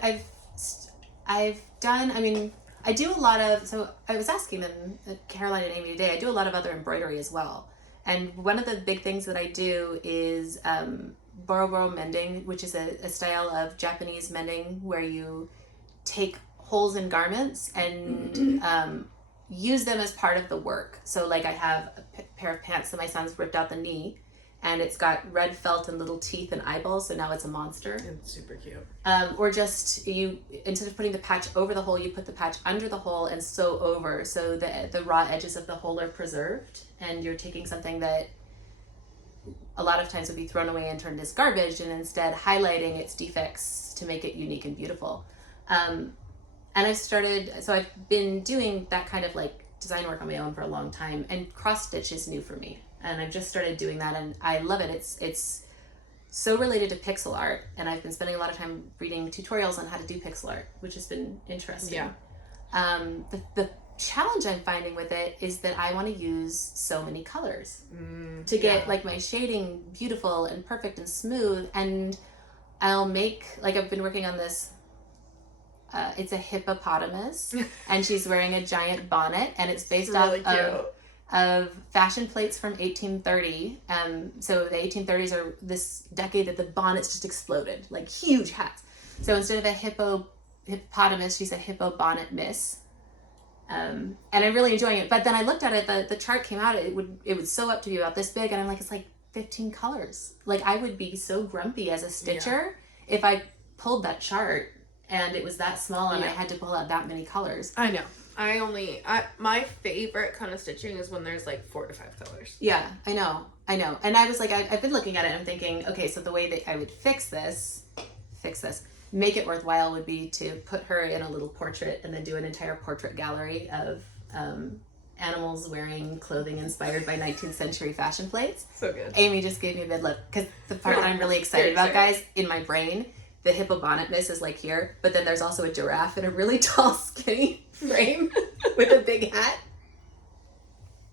I've done. I mean, I do a lot of. So I was asking them, Caroline and Amy today. I do a lot of other embroidery as well. And one of the big things that I do is boro mending, which is a style of Japanese mending where you take holes in garments and use them as part of the work. So like I have a pair of pants that my son's ripped out the knee, and it's got red felt and little teeth and eyeballs, so now it's a monster. It's super cute. Or just you, instead of putting the patch over the hole, you put the patch under the hole and sew over, so the raw edges of the hole are preserved, and you're taking something that a lot of times would be thrown away and turned as garbage, and instead highlighting its defects to make it unique and beautiful. And I've been doing that kind of like design work on my own for a long time, and cross stitch is new for me. And I've just started doing that, and I love it. It's so related to pixel art, and I've been spending a lot of time reading tutorials on how to do pixel art, which has been interesting. Yeah. The challenge I'm finding with it is that I want to use so many colors to get like my shading beautiful and perfect and smooth, and I'll make, like I've been working on this. It's a hippopotamus, and she's wearing a giant bonnet, and it's based really off cute. of of fashion plates from 1830. So the 1830s are this decade that the bonnets just exploded, like huge hats. So instead of a hippopotamus, she said hippo bonnet miss. And I'm really enjoying it. But then I looked at it, the chart came out, it would sew up to be about this big, and I'm like, it's like 15 colors. Like, I would be so grumpy as a stitcher if I pulled that chart and it was that small and I had to pull out that many colors. I know. My favorite kind of stitching is when there's like 4 to 5 colors. Yeah, I know. And I was like, I've been looking at it and I'm thinking, okay, so the way that I would fix this, make it worthwhile would be to put her in a little portrait and then do an entire portrait gallery of animals wearing clothing inspired by 19th century fashion plates. So good. Amy just gave me a big look, because the part that I'm really excited about, guys, in my brain, the hippo bonnet miss is like here, but then there's also a giraffe in a really tall, skinny frame with a big hat.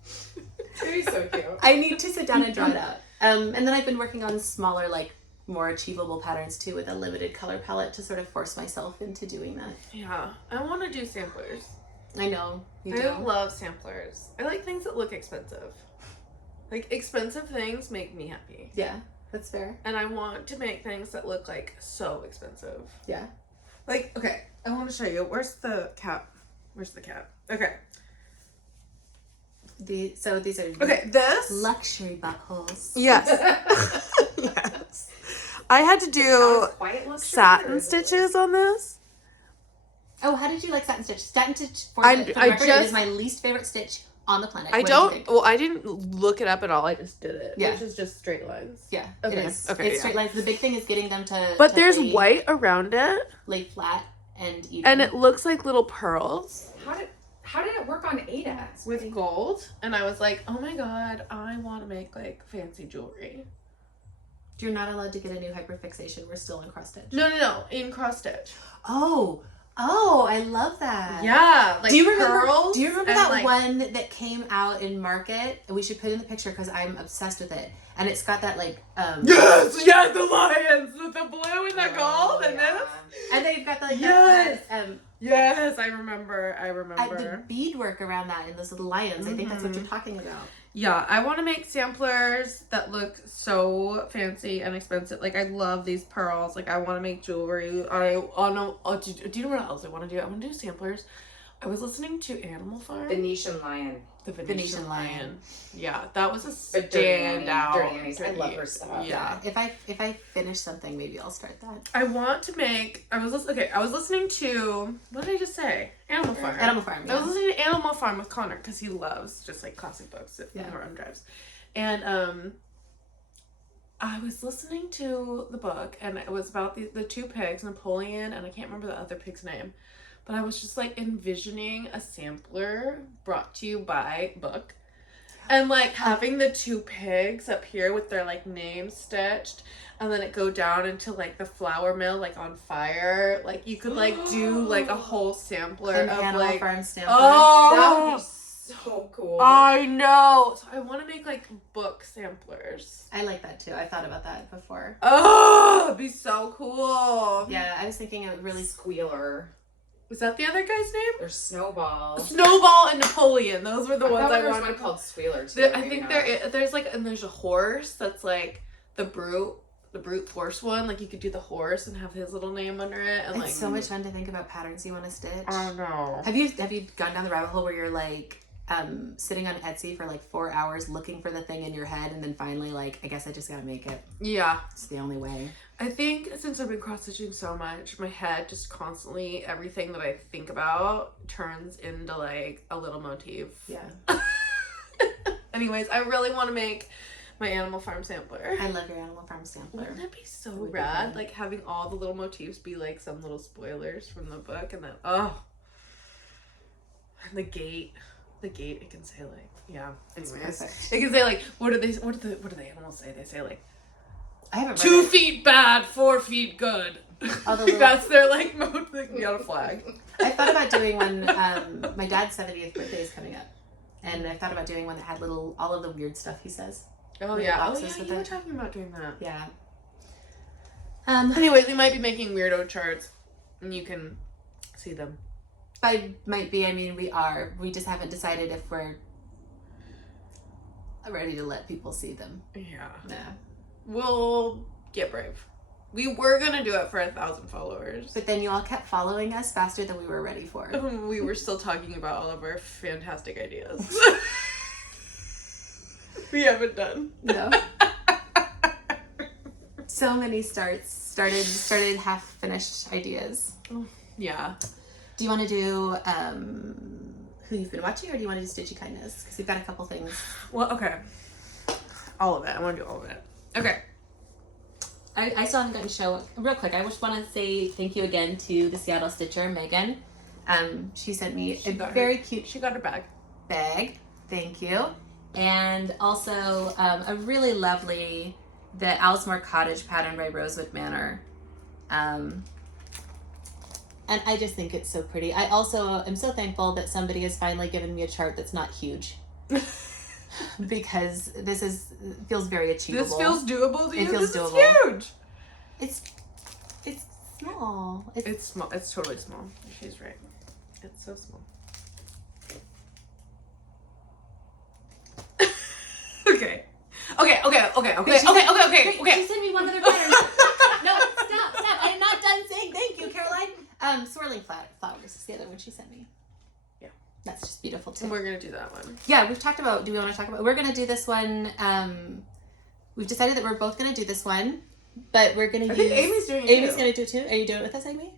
It's gonna be so cute. I need to sit down and draw it out. And then I've been working on smaller, like, more achievable patterns too, with a limited color palette to sort of force myself into doing that. Yeah, I want to do samplers. I know, you do. I love samplers. I like things that look expensive. Like, expensive things make me happy. Yeah, that's fair. And I want to make things that look like so expensive. Yeah. Like, okay, I want to show you. Where's the cat? Okay. So these are this luxury buckles. Yes. Yes. I had to do satin stitches on this. Oh, how did you like satin stitch? Satin stitch, it is my least favorite stitch on the planet. I didn't look it up at all. I just did it. Yeah. Which is just straight lines. Yeah, okay. It is. Okay, it's straight lines. The big thing is getting them to But there's white around it. Lay flat and even. And it looks like little pearls. How did it work on Aida? With gold. And I was like, oh my god, I want to make like fancy jewelry. You're not allowed to get a new hyperfixation. We're still in cross stitch. No, in cross stitch. Oh, I love that. Yeah, like do you remember pearls that like, one that came out in Market? We should put it in the picture because I'm obsessed with it. And it's got that like Yes, the lions with the blue and the gold and this. And they've got the yes, I remember. The beadwork around that and those little lions. I think that's what you're talking about. Yeah, I want to make samplers that look so fancy and expensive. Like, I love these pearls. Like, I want to make jewelry. Do you know what else I want to do? I want to do samplers. I was listening to Animal Farm. Venetian lion. The Venetian lion. Yeah, that was a Dirty standout. Annie's. I love her stuff. Yeah. If I finish something, maybe I'll start that. I want to make. I was listening to. What did I just say? Animal Farm. Animal Farm. Yeah. I was listening to Animal Farm with Connor because he loves just like classic books that run drives, and I was listening to the book and it was about the two pigs, Napoleon, and I can't remember the other pig's name. But I was just like envisioning a sampler brought to you by book. And like having the two pigs up here with their like names stitched. And then it go down into like the flour mill like on fire. Like you could like do like a whole sampler An of Animal like Farm sampler. Oh, that would be so cool. I know. So I want to make like book samplers. I like that too. I thought about that before. Oh, it'd be so cool. Yeah, I was thinking it really Squealer. Was that the other guy's name? There's Snowball. Snowball and Napoleon. Those were the ones I wanted. wanted. There's one called Squealer too. I think there's like, and there's a horse that's like the brute force one. Like you could do the horse and have his little name under it. And it's like so much fun to think about patterns you want to stitch. I don't know. Have you gone down the rabbit hole where you're like sitting on Etsy for like 4 hours looking for the thing in your head and then finally like, I guess I just gotta make it. Yeah. It's the only way. I think since I've been cross-stitching so much, my head just constantly, everything that I think about turns into like a little motif. Yeah. Anyways, I really want to make my Animal Farm sampler. I love your Animal Farm sampler. Wouldn't that be so rad? Like having all the little motifs be like some little spoilers from the book and then, and the gate, it can say like, yeah. Anyways, it can say like, what do the animals say? They say like, I haven't 2 feet bad, 4 feet good. That's their like mode. They can be on a flag. I thought about doing one. My dad's 70th birthday is coming up, and I thought about doing one that had all of the weird stuff he says. Oh yeah, you were talking about doing that. Yeah. Anyways, we might be making weirdo charts, and you can see them. Might be. I mean, we are. We just haven't decided if we're ready to let people see them. Yeah. Yeah. We'll get brave. We were gonna do it for 1,000 followers. But then you all kept following us faster than we were ready for. We were still talking about all of our fantastic ideas. We haven't done. No. So many started half finished ideas. Yeah. Do you want to do who you've been watching, or do you want to do Stitchy Kindness? Because we've got a couple things. Well, okay. All of it. I want to do all of it. Okay. I still haven't gotten to show real quick. I just want to say thank you again to the Seattle Stitcher, Megan. She sent me a very cute. She got her bag. Thank you, and also a really lovely the Owlsmore Cottage pattern by Rosewood Manor. And I just think it's so pretty. I also am so thankful that somebody has finally given me a chart that's not huge. Because this feels very achievable. This feels doable to you? It feels this doable. Is huge. It's small. It's small. It's totally small. She's right. It's so small. Okay. She sent me one other pattern. No, stop. I'm not done saying thank you, Caroline. Swirling flowers is the other one she sent me. Yeah. That's just beautiful too. And we're gonna do that one. Yeah, we've talked about, do we want to talk about, we're gonna do this one, we've decided that we're both gonna do this one, but we're gonna I think Amy's doing it too. Amy's gonna do it too. Are you doing it with us, Amy?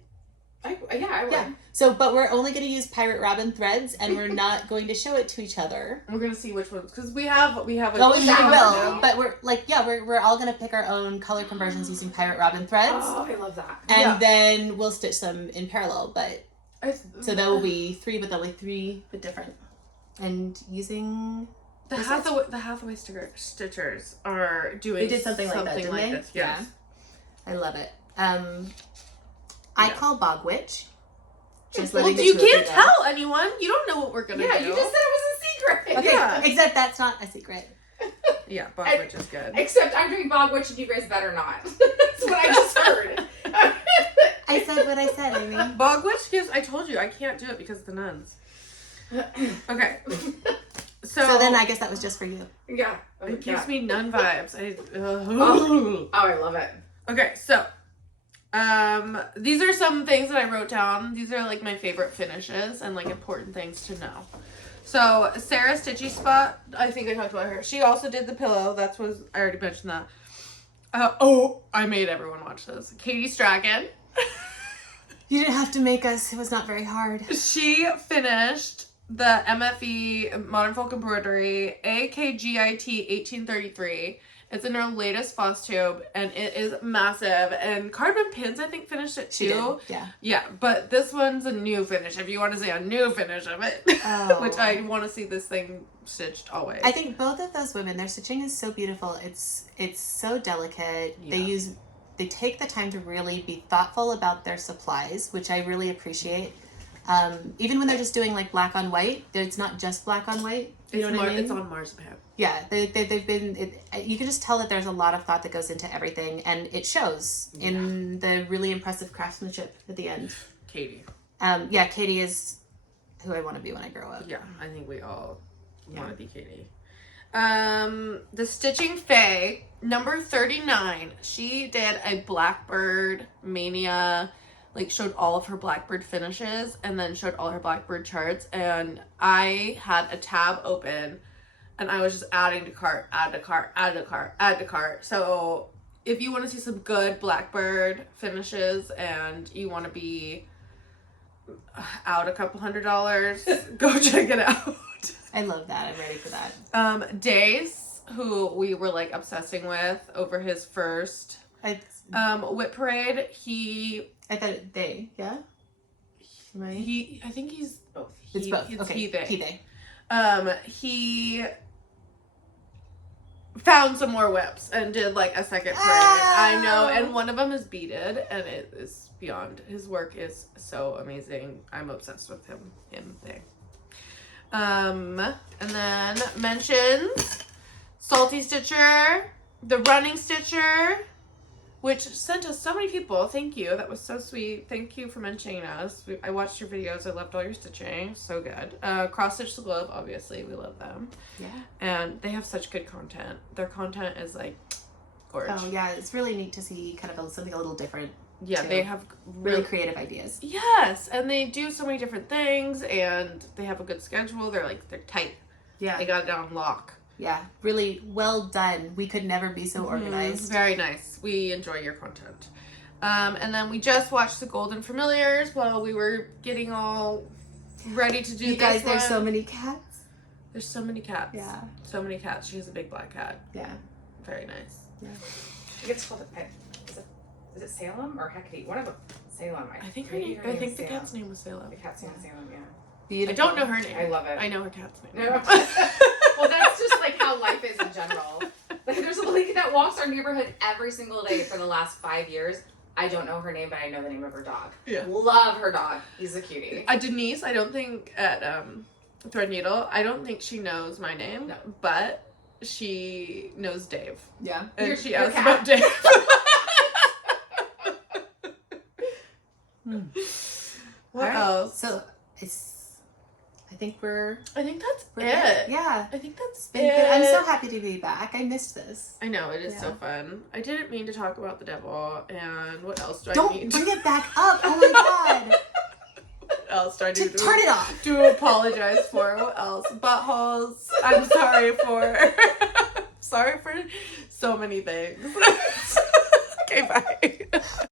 I would. Yeah. So, but we're only gonna use Pirate+Robin threads, and we're not going to show it to each other. We're gonna see which ones, because we have a We will, now. but we're all gonna pick our own color conversions using Pirate+Robin threads. Oh, I love that. And then we'll stitch them in parallel, so there will be three, but different. And using the Hathaway stitchers are doing. They did something like that, didn't they? This, yes. Yeah. I love it. I call Bog Witch. Just Well, letting the you two of can't know. tell anyone. You don't know what we're gonna do. Yeah, you just said it was a secret. Okay, Yeah. except that's not a secret. Yeah, Bog Witch is good. Except I'm doing Bog Witch and you guys better not. That's what I just heard. I said what I said, Amy. Bog Witch gives. I told you I can't do it because of the nuns. Okay. So then I guess that was just for you. Yeah. It gives me nun vibes. Oh, I love it. Okay, so these are some things that I wrote down. These are like my favorite finishes and like important things to know. So Sarah Stitchy Spot, I think I talked about her. She also did the pillow. That's what I already mentioned that. I made everyone watch this. Katie Strachan. You didn't have to make us. It was not very hard. She finished the MFE Modern Folk Embroidery AKGIT 1833. It's in her latest Floss Tube, and it is massive. And Cardman Pins, I think, finished it too. She did, yeah. Yeah, but this one's a new finish, if you want to say a new finish of it. Oh. Which I want to see this thing stitched always. I think both of those women, their stitching is so beautiful. It's so delicate. Yeah. They take the time to really be thoughtful about their supplies, which I really appreciate. Even when they're just doing like black on white, it's not just black on white. You know what I mean? It's on marzipan. Yeah, they've been. You can just tell that there's a lot of thought that goes into everything, and it shows in the really impressive craftsmanship at the end. Katie. Yeah, Katie is who I want to be when I grow up. Yeah, I think we all want to be Katie. The Stitching Fae, number 39. She did a Blackbird Mania, like showed all of her Blackbird finishes and then showed all her Blackbird charts. And I had a tab open and I was just adding to cart, add to cart, add to cart, add to cart. So if you want to see some good Blackbird finishes and you want to be out a couple $100, go check it out. I love that. I'm ready for that. Days, who we were like obsessing with over his first Whip Parade, I thought they, yeah? Right? I think he's both. It's both. It's okay. he, they. He. He found some more whips and did like a second parade. Oh. I know, and one of them is beaded, and it is beyond. His work is so amazing. I'm obsessed with him. They. And then mentions Salty Stitcher, the Running Stitcher, which sent us so many people. Thank you. That was so sweet. Thank you for mentioning us. I watched your videos. I loved all your stitching. So good. Cross Stitch the Globe, obviously. We love them. Yeah. And they have such good content. Their content is like gorgeous. Oh yeah, it's really neat to see kind of something a little different. Yeah, too. they have Really creative ideas. Yes, and they do so many different things, and they have a good schedule. They're tight. Yeah. They got it on lock. Yeah, really well done. We could never be so organized. Very nice. We enjoy your content. And then we just watched The Golden Familiars while we were getting all ready to do You this guys, there's one. so many cats. There's so many cats. Yeah. So many cats. She has a big black cat. Yeah. Very nice. Yeah. I think it's called is it Salem or Hecate? One of them. Salem. I think maybe I think the Salem. cat's name was Salem. The cat's name is Salem, yeah. Beautiful. I don't know her name. I love it. I know her cat's name. No. Well, that's just like how life is in general. Like, there's a lady that walks our neighborhood every single day for the last 5 years. I don't know her name, but I know the name of her dog. Yeah. Love her dog. He's a cutie. Denise, I don't think at Threadneedle, I don't think she knows my name, No. but she knows Dave. Yeah. And she your asked cat. about Dave. What All right. else? So I think we're I think that's good. it. Yeah. I think that's Been it. good. I'm so happy to be back. I missed this. I know, it is so Yeah. fun. I didn't mean to talk about the devil, and what else do I Don't need bring it back up. Oh my god. What else do I need Turn it off. to apologize for? What else? Buttholes. I'm sorry for sorry for so many things. Okay, bye.